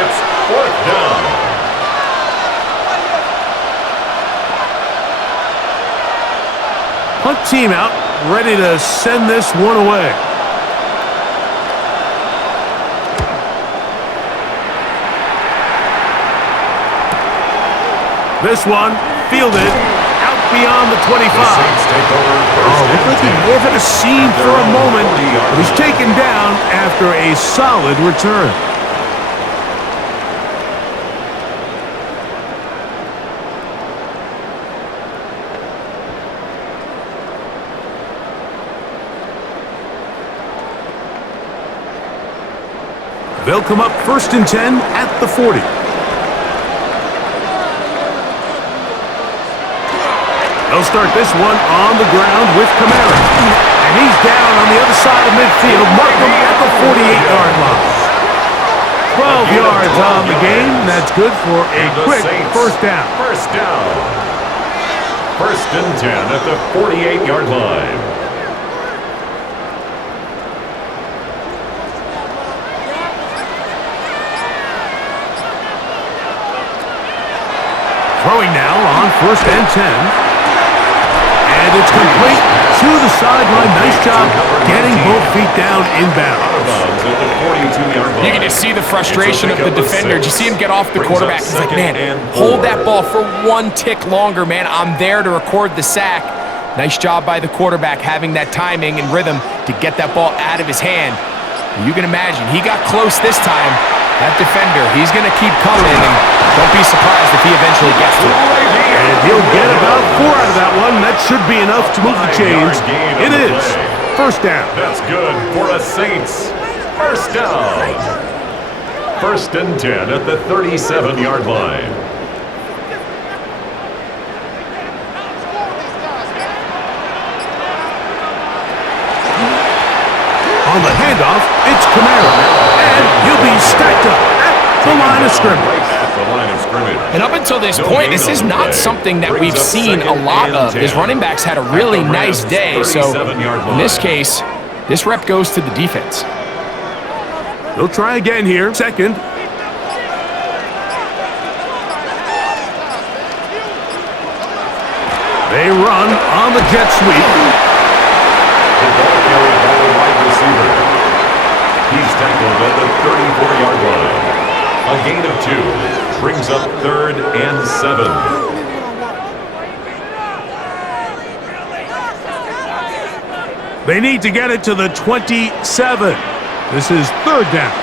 It's 4th down. Punt team out, ready to send this one away. This one fielded out beyond the 25. Looked like he may have had a seam for a moment, but he's taken down after a solid return. They'll come up 1st and 10 at the 40. They'll start this one on the ground with Kamara. And he's down on the other side of midfield. Mark him at the 48-yard line. 12 yards on the game. That's good for a quick first down. First down. 1st and 10 at the 48-yard line. Throwing now on 1st and 10. And it's complete to the sideline. Nice job getting both feet down inbounds. You can just see the frustration of the defender. Did you see him get off the quarterback? He's like, man, hold that ball for 1 tick longer, man. I'm there to record the sack. Nice job by the quarterback having that timing and rhythm to get that ball out of his hand. You can imagine, he got close this time. That defender, he's going to keep coming, and don't be surprised if he eventually gets to it. And he'll get about 4 out of that one. That should be enough to move the chains. It is first down. That's good for a Saints. First down. 1st and 10 at the 37-yard line. On the handoff, it's Kamara. And he'll be stacked up at the line of scrimmage. And up until this point, this is not something that we've seen a lot of. His running backs had a really nice day, so in this case, this rep goes to the defense. They'll try again here. 2nd. They run on the jet sweep. The ball carried by the wide receiver. He's tackled at the 34-yard line. A gain of 2 brings up 3rd and 7. They need to get it to the 27. This is 3rd down.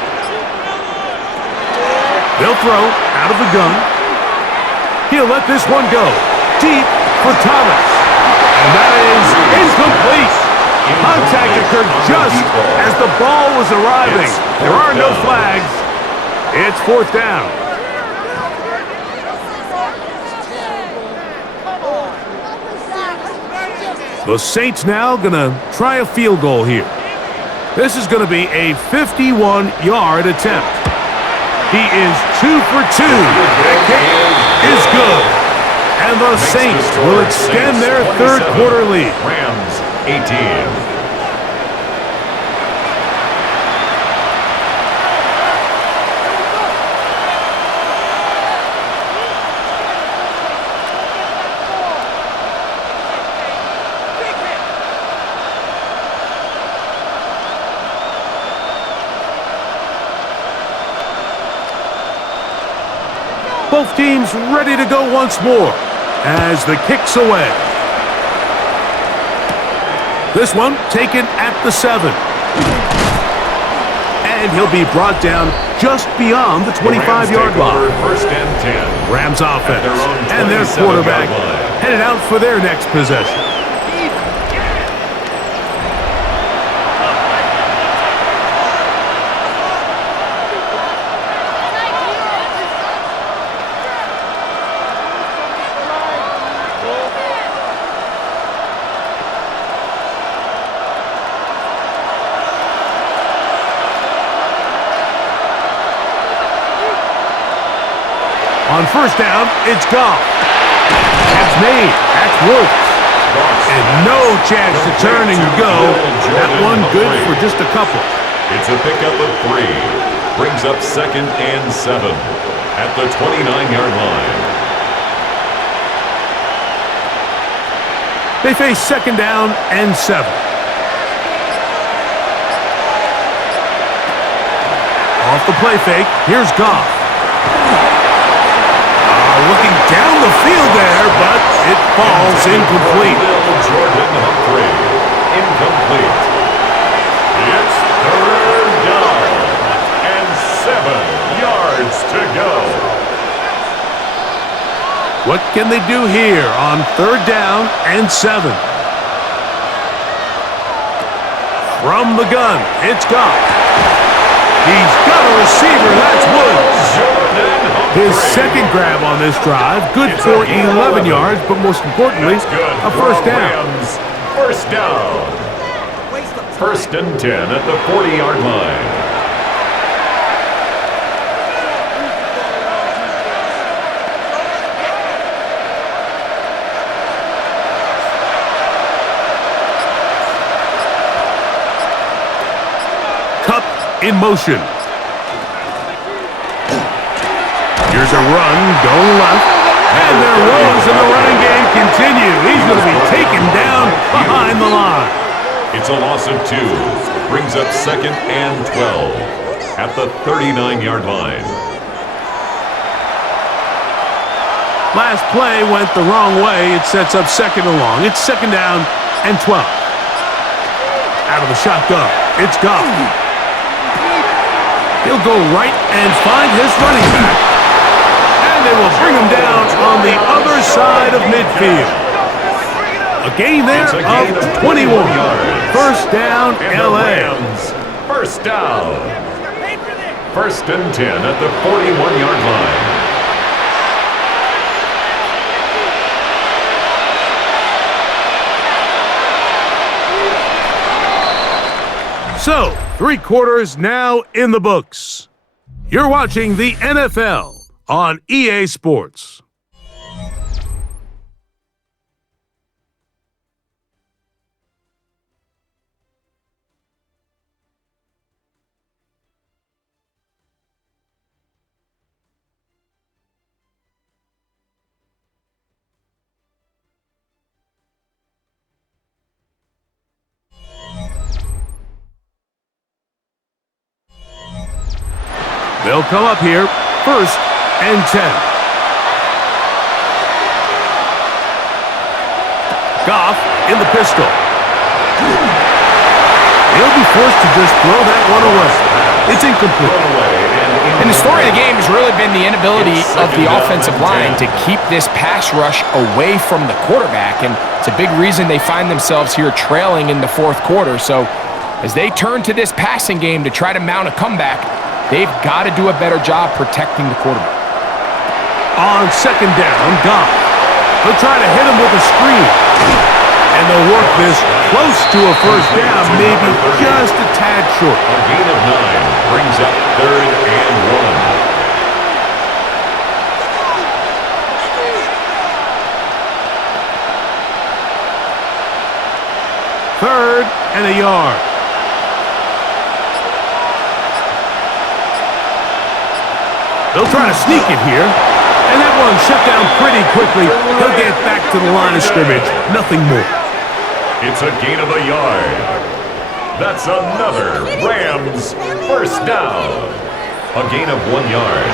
They'll throw out of the gun. He'll let this one go. Deep for Thomas. And that is incomplete. Contact occurred just as the ball was arriving. There are no flags. It's 4th down. The Saints now going to try a field goal here. This is going to be a 51-yard attempt. He is 2 for 2. That kick is good. And the Saints will extend their 3rd quarter lead. Rams 18. Both teams ready to go once more as the kick's away. This one taken at the 7. And he'll be brought down just beyond the 25-yard line. 1st and 10. Rams offense and their quarterback headed out for their next possession. On 1st down, it's Goff. That's made. That's Woods. And no chance to turn and go. That one good for just a couple. It's a pickup of 3. Brings up 2nd and 7 at the 29-yard line. They face 2nd down and 7. Off the play fake, here's Goff. Looking down the field there, but it falls incomplete. Jordan Humphrey, incomplete. It's 3rd down and 7 yards to go. What can they do here on 3rd down and 7? From the gun, it's Goff. He's got the receiver. That's Woods. His second grab on this drive. Good for 11 yards, but most importantly, a first down. First down. First and 10 at the 40-yard line. In motion. Here's a run, going left. And their woes in the running game continue. He's going to be taken down behind the line. It's a loss of 2. Brings up second and 12 at the 39-yard line. Last play went the wrong way. It sets up second and long. It's second down and 12. Out of the shotgun. It's Goff. He'll go right and find his running back. And they will bring him down on the other side of midfield. A gain there of 21. First down, L.A. First down. First and 10 at the 41-yard line. So, 3 quarters now in the books. You're watching the NFL on EA Sports. They'll come up here, first and 10. Goff in the pistol. He'll be forced to just throw that one away. It's incomplete. And the story of the game has really been the inability of the offensive line to keep this pass rush away from the quarterback, and it's a big reason they find themselves here trailing in the fourth quarter. So as they turn to this passing game to try to mount a comeback, they've got to do a better job protecting the quarterback. On second down, Goff. They'll try to hit him with a screen. And they'll work this close to a first down, maybe just a tad short. A gain of 9 brings up third and 1. Third and a yard. They'll try to sneak it here. And that one shut down pretty quickly. He'll get back to the line of scrimmage. Nothing more. It's a gain of a yard. That's another Rams first down. A gain of 1 yard.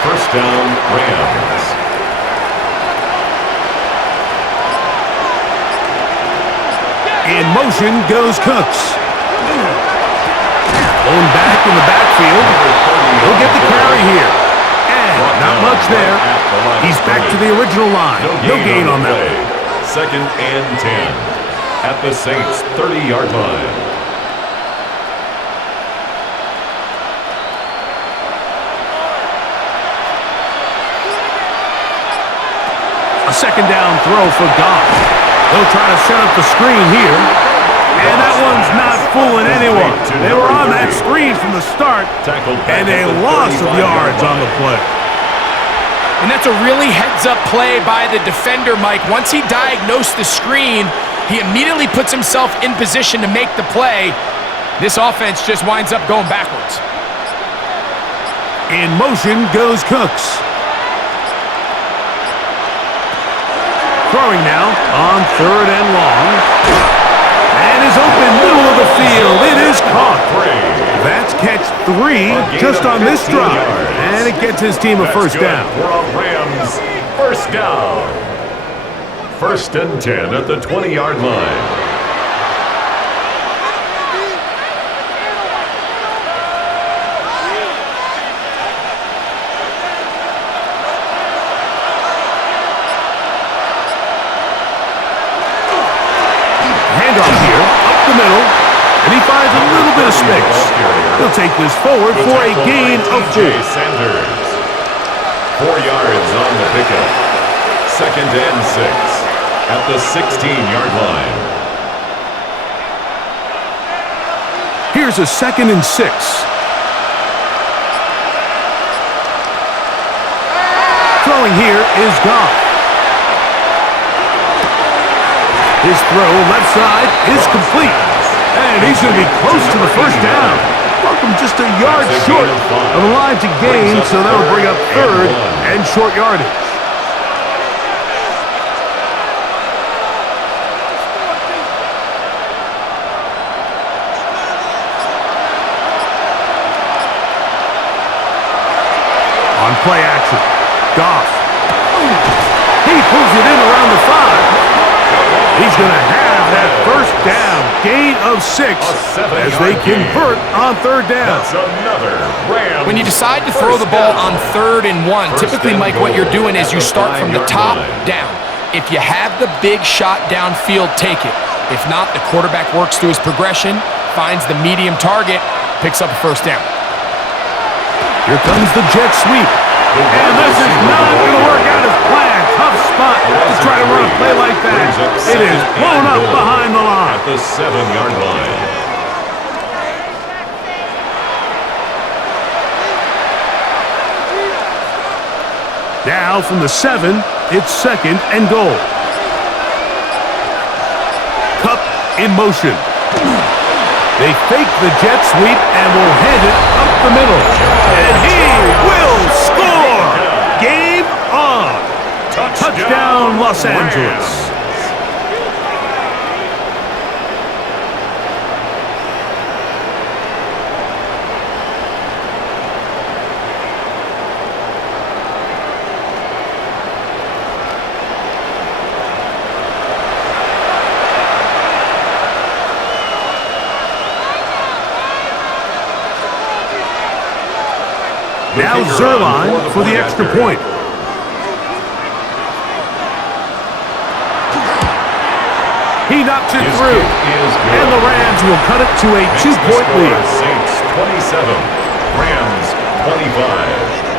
First down, Rams. In motion goes Cooks. Going back in the backfield. He'll get the carry here. And not much there. He's back to the original line. No gain on that. Second and 10 at the Saints' 30-yard line. A second down throw for Goff. They'll try to set up the screen here. And that one's not fooling anyone. They were on that screen from the start, and a loss of yards on the play. And that's a really heads-up play by the defender, Mike. Once he diagnosed the screen, he immediately puts himself in position to make the play. This offense just winds up going backwards. In motion goes Cooks. Throwing now on third and long. And is open middle of the field. It is caught. That's catch 3 just on this drive. And it gets his team a first down. Rams first down. First and 10 at the 20-yard line. Handoff here, up the middle. And he finds a little bit of space. He'll take this forward for a gain of 4. 4 yards on the pickup. 2nd and 6 at the 16-yard line. Here's a 2nd and 6. Throwing here is Goff. His throw left side is complete. And he's going to be close to the first down. Welcome just a yard short of the line to gain, so that'll bring up 3rd and short yardage. On play action, Goff. He pulls it in around the 5. He's going to have that first down, gain of 6 as they convert on 3rd down. That's another Rams. When you decide to throw the ball on 3rd and 1, typically, Mike, what you're doing is you start from the top down. If you have the big shot downfield, take it. If not, the quarterback works through his progression, finds the medium target, picks up a first down. Here comes the jet sweep. And this is not going to work out as planned. Tough spot to try to run a play like that. It is blown up behind the line. At the 7-yard line. Now from the 7, it's 2nd and goal. Cup in motion. They fake the jet sweep and will hand it up the middle. And he will score! Game on! Touchdown, Los Angeles. Now Zerline for the extra point. He knocks it through. And the Rams will cut it to a 2-point lead. Saints 27, Rams 25.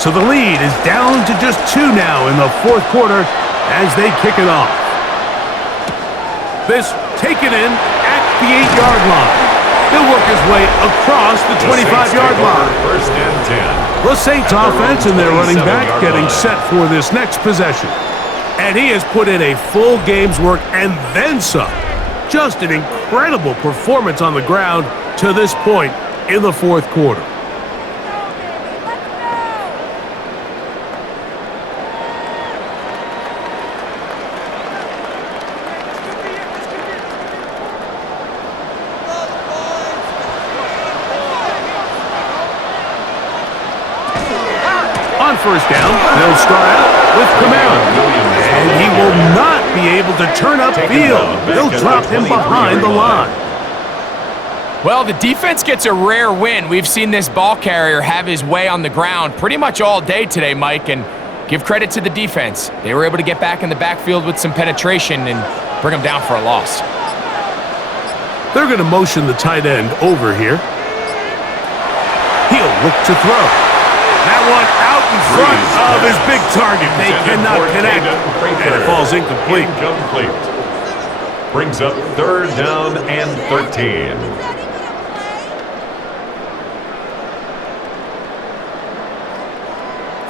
So the lead is down to just 2 now in the 4th quarter as they kick it off. This taken in at the 8-yard line. He'll work his way across the 25-yard line. 1st and 10. The Saints offense and their running back getting set for this next possession. And he has put in a full game's work and then some. Just an incredible performance on the ground to this point in the 4th quarter. On 1st down, they'll start out with Camara. And he will not be able to turn upfield. They'll drop him behind the line. Well, the defense gets a rare win. We've seen this ball carrier have his way on the ground pretty much all day today, Mike, and give credit to the defense. They were able to get back in the backfield with some penetration and bring him down for a loss. They're going to motion the tight end over here. He'll look to throw. That one out in front of his big target. They cannot connect, and it falls incomplete. Brings up 3rd down and 13.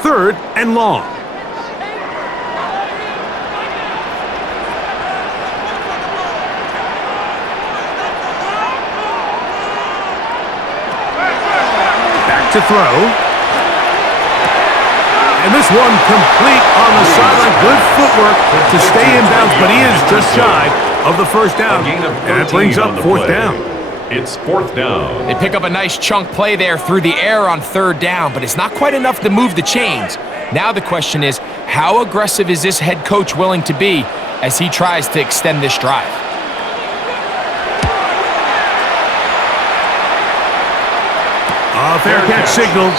Third and long. Back to throw. And this one complete on the sideline. Good footwork to stay in bounds, but he is just shy of the 1st down. And it brings up 4th down. It's 4th down. They pick up a nice chunk play there through the air on 3rd down, but it's not quite enough to move the chains. Now the question is, how aggressive is this head coach willing to be as he tries to extend this drive? Fair catch signaled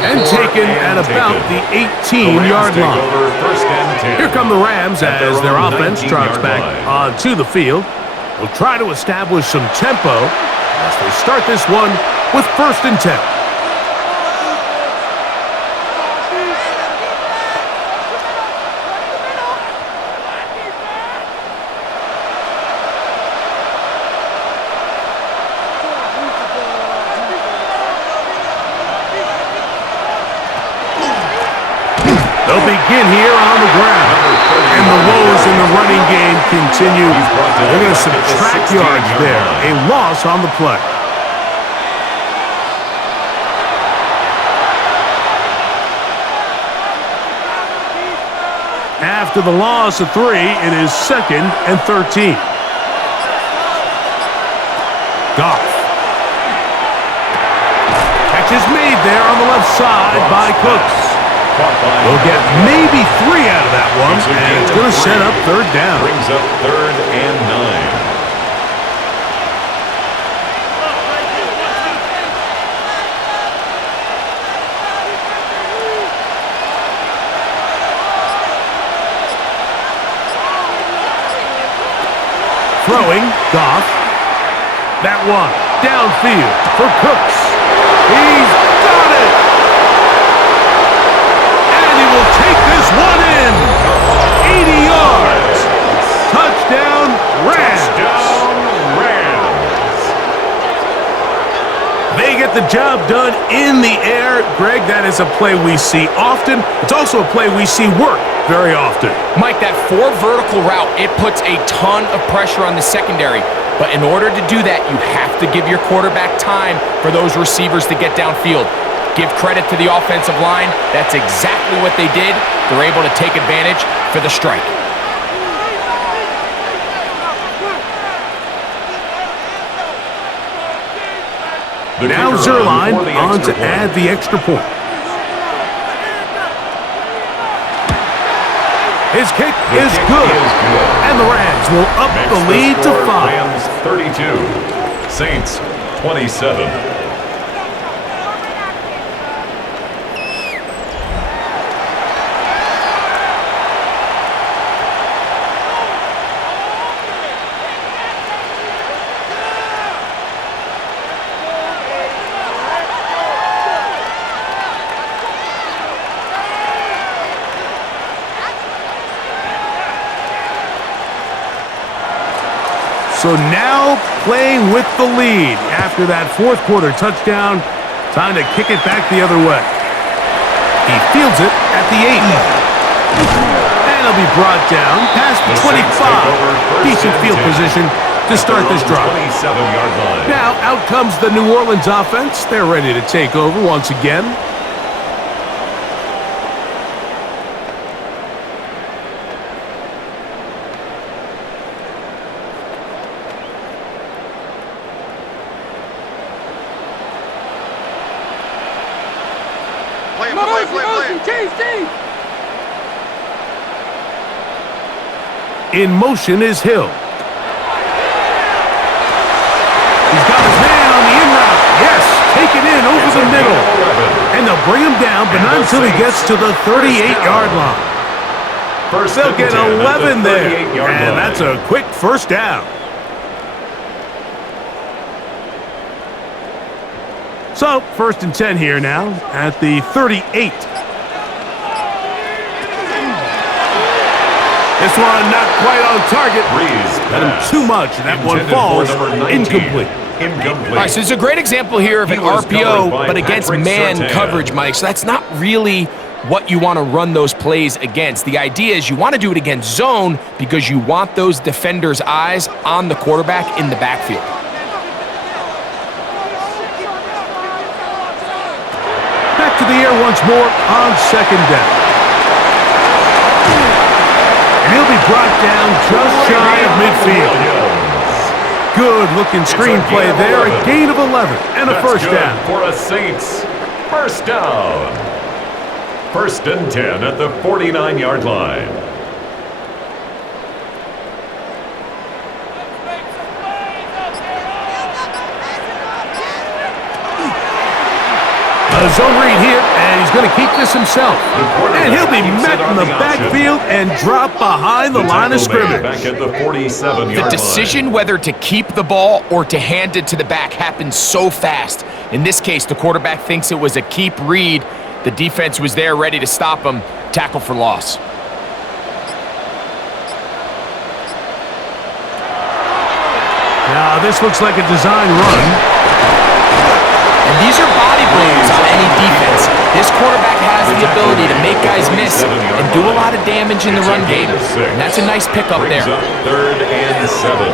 and taken at about the 18-yard line. Here come the Rams as their offense trots back onto the field. They'll try to establish some tempo as they start this one with 1st and 10. They'll begin here on the ground. And the woes in the running game continue. They're going to subtract yards there. A loss on the play. After the loss of 3, it is 2nd and 13. Goff. Catch is made there on the left side by Cooks. They'll get maybe 3 out of that one, and it's going to set up 3rd down. Brings up 3rd and 9. Throwing, Goff. That one, downfield for Cooks. He's got it! And he will take this one in. 80 yards. Touchdown, Rams. Touchdown, Rams. They get the job done in the air. Greg, that is a play we see often. It's also a play we see work very often. Mike, that 4 vertical route, it puts a ton of pressure on the secondary. But in order to do that, you have to give your quarterback time for those receivers to get downfield. Give credit to the offensive line. That's exactly what they did. They're able to take advantage for the strike. Now Zerline on to add the extra point. His kick is good. And the Rams will up the lead to 5. Rams 32, Saints 27. So now playing with the lead after that 4th quarter touchdown. Time to kick it back the other way. He fields it at the 8. And he'll be brought down past the 25. Decent field position to start this drive. 27-yard line. Now out comes the New Orleans offense. They're ready to take over once again. In motion is Hill. He's got his man on the in route. Yes, take it in over the middle. And they'll bring him down, but not until he gets to the 38-yard line. They'll get 11 there, and that's a quick 1st down. So, 1st and 10 here now at the 38. This one not quite on target. Let him too much, and that one falls incomplete. All right, so it's a great example here of an RPO, but against man coverage, Mike. So that's not really what you want to run those plays against. The idea is you want to do it against zone because you want those defenders' eyes on the quarterback in the backfield. Back to the air once more on 2nd down. And he'll be brought down just shy of midfield. Good-looking screenplay there. A gain of 11 and a first down. For a Saints first down. 1st and 10 at the 49-yard line. A zone read here, and he's going to keep this himself. And he'll be met in the backfield and drop behind the line of scrimmage. Back at the 47-yard line. The decision whether to keep the ball or to hand it to the back happens so fast. In this case, the quarterback thinks it was a keep read. The defense was there ready to stop him. Tackle for loss. Now, this looks like a design run. And these are body blows on any defense. This quarterback has the ability to make guys miss and do a lot of damage in the run game. And that's a nice pickup there. 3rd and 7.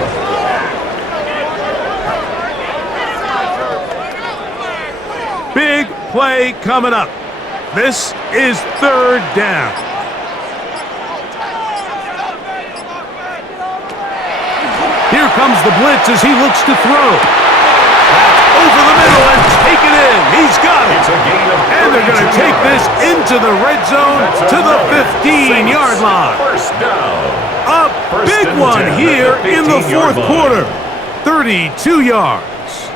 Big play coming up. This is 3rd down. Here comes the blitz as he looks to throw. Over the middle and take it in. He's got it. And they're going to take this into the red zone to the 15-yard line. First down. A big one here in the 4th quarter. 32 yards.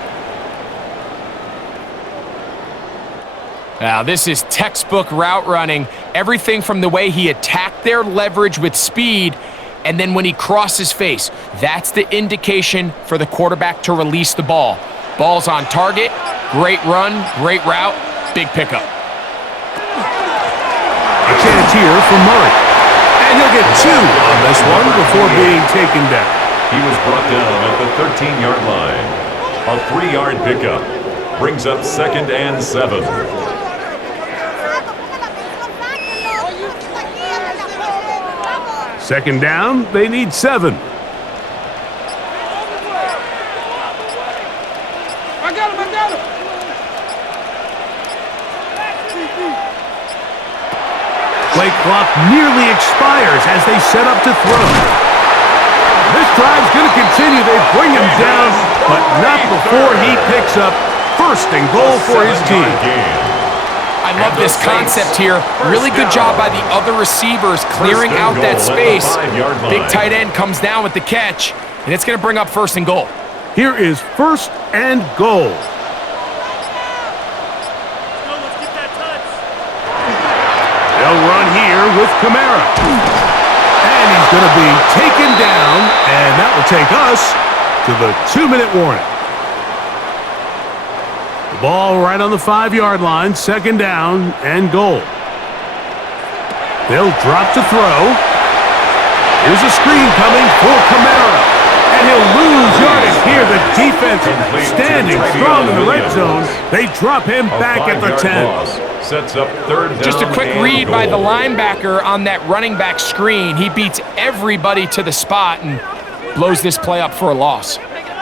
Now, this is textbook route running. Everything from the way he attacked their leverage with speed, and then when he crosses face, that's the indication for the quarterback to release the ball. Ball's on target, great run, great route, big pickup. A chance here for Murray. And he'll get 2 on this one before being taken down. He was brought down at the 13-yard line. A 3-yard pickup brings up 2nd and 7. Second down, they need 7. Play clock nearly expires as they set up to throw. This drive's going to continue. They bring him down, but not before he picks up 1st and goal for his team. I love this concept here. Really good job by the other receivers clearing out that space. Big tight end comes down with the catch, and it's going to bring up 1st and goal. Here is 1st and goal. They'll run here with Kamara. And he's going to be taken down, and that will take us to the 2-minute warning. The ball right on the 5-yard line, 2nd down and goal. They'll drop to throw. Here's a screen coming for Kamara. And he'll lose yardage here. The defense standing strong in the red zone. They drop him back at the 10. Sets up 3rd down. Just a quick read by the linebacker on that running back screen. He beats everybody to the spot and blows this play up for a loss.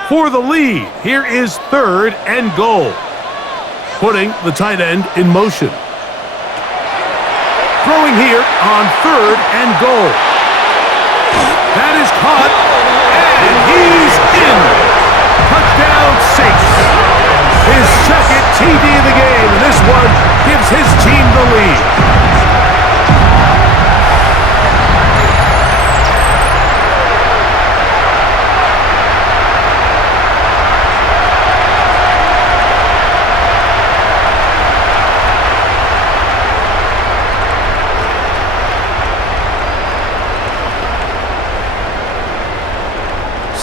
For the lead, here is 3rd and goal. Putting the tight end in motion. Throwing here on 3rd and goal. That is caught, and he's in. Touchdown Saints. His 2nd TD of the game, and this one gives his team the lead.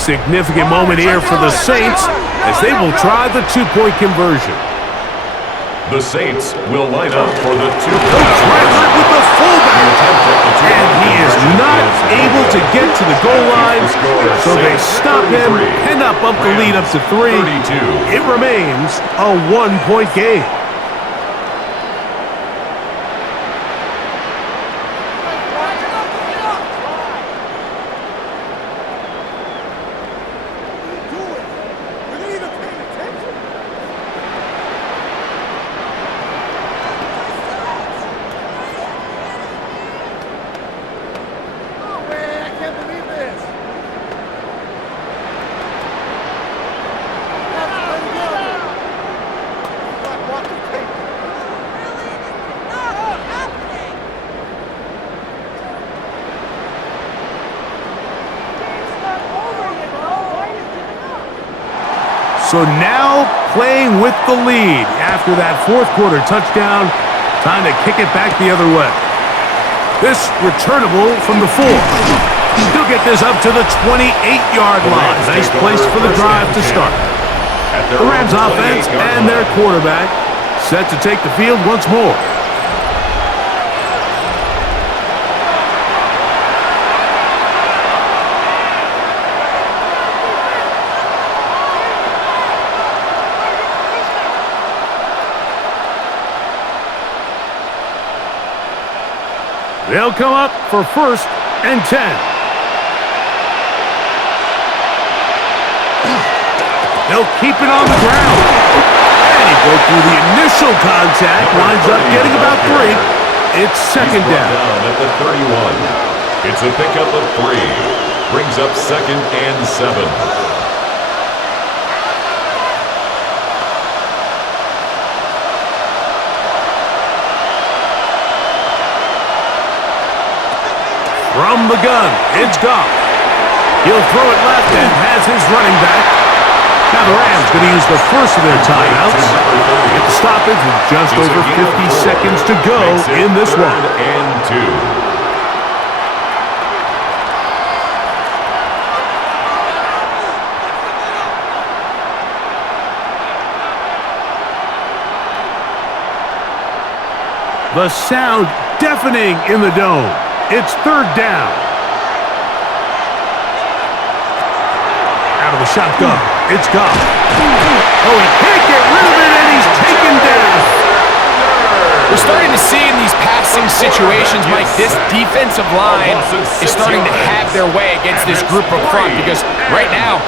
Significant moment here for the Saints as they will try the 2-point conversion. The Saints will line up for the 2-point conversion with the fullback. And he is not able to get to the goal line, so they stop him and not bump the lead up to 3. It remains a 1-point game. So now playing with the lead after that fourth quarter touchdown. Time to kick it back the other way. This returnable from the 4. He'll get this up to the 28-yard line. Nice place for the drive to start. The Rams offense and their quarterback set to take the field once more. They'll come up for 1st and 10. They'll keep it on the ground. And he broke through the initial contact, winds up getting about 3. It's 2nd down. At the 31. It's a pickup of 3. Brings up 2nd and 7. From the gun, it's Goff. He'll throw it left and has his running back. Now the Rams going to use the first of their timeouts. Get the stoppage with just over 50 seconds to go in this one. 3rd and 2. The sound deafening in the dome. It's 3rd down. Out of the shotgun, it's Goff. Oh, he can't get rid of it, and he's taken down. We're starting to see in these passing situations, Mike, this defensive line is starting to have their way against this group up front because right now,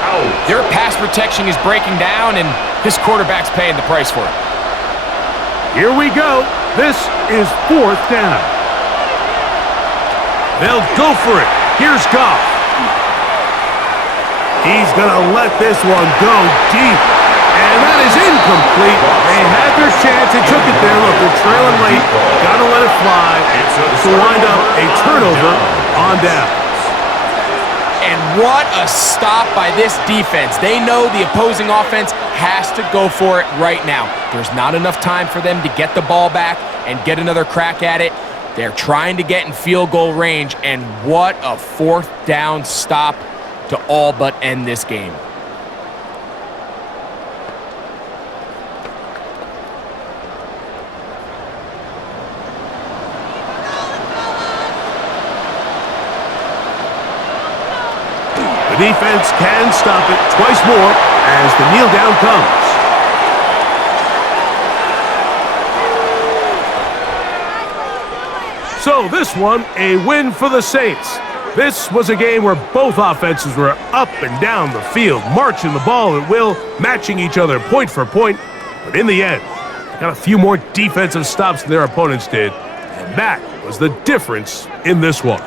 their pass protection is breaking down, and this quarterback's paying the price for it. Here we go. This is 4th down. They'll go for it. Here's Goff. He's going to let this one go deep. And that is incomplete. They had their chance. They took it there. Look, they're trailing late. Got to let it fly. To wind up a turnover on down. And what a stop by this defense. They know the opposing offense has to go for it right now. There's not enough time for them to get the ball back and get another crack at it. They're trying to get in field goal range, and what a 4th down stop to all but end this game. The defense can stop it twice more as the kneel down comes. So this one, a win for the Saints. This was a game where both offenses were up and down the field, marching the ball at will, matching each other point for point. But in the end, they got a few more defensive stops than their opponents did. And that was the difference in this one.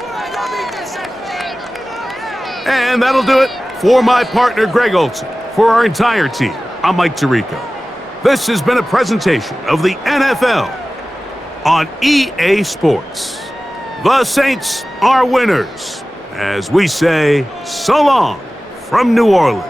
And that'll do it for my partner, Greg Olson. For our entire team, I'm Mike Tirico. This has been a presentation of the NFL on EA Sports. The Saints are winners, as we say so long from New Orleans.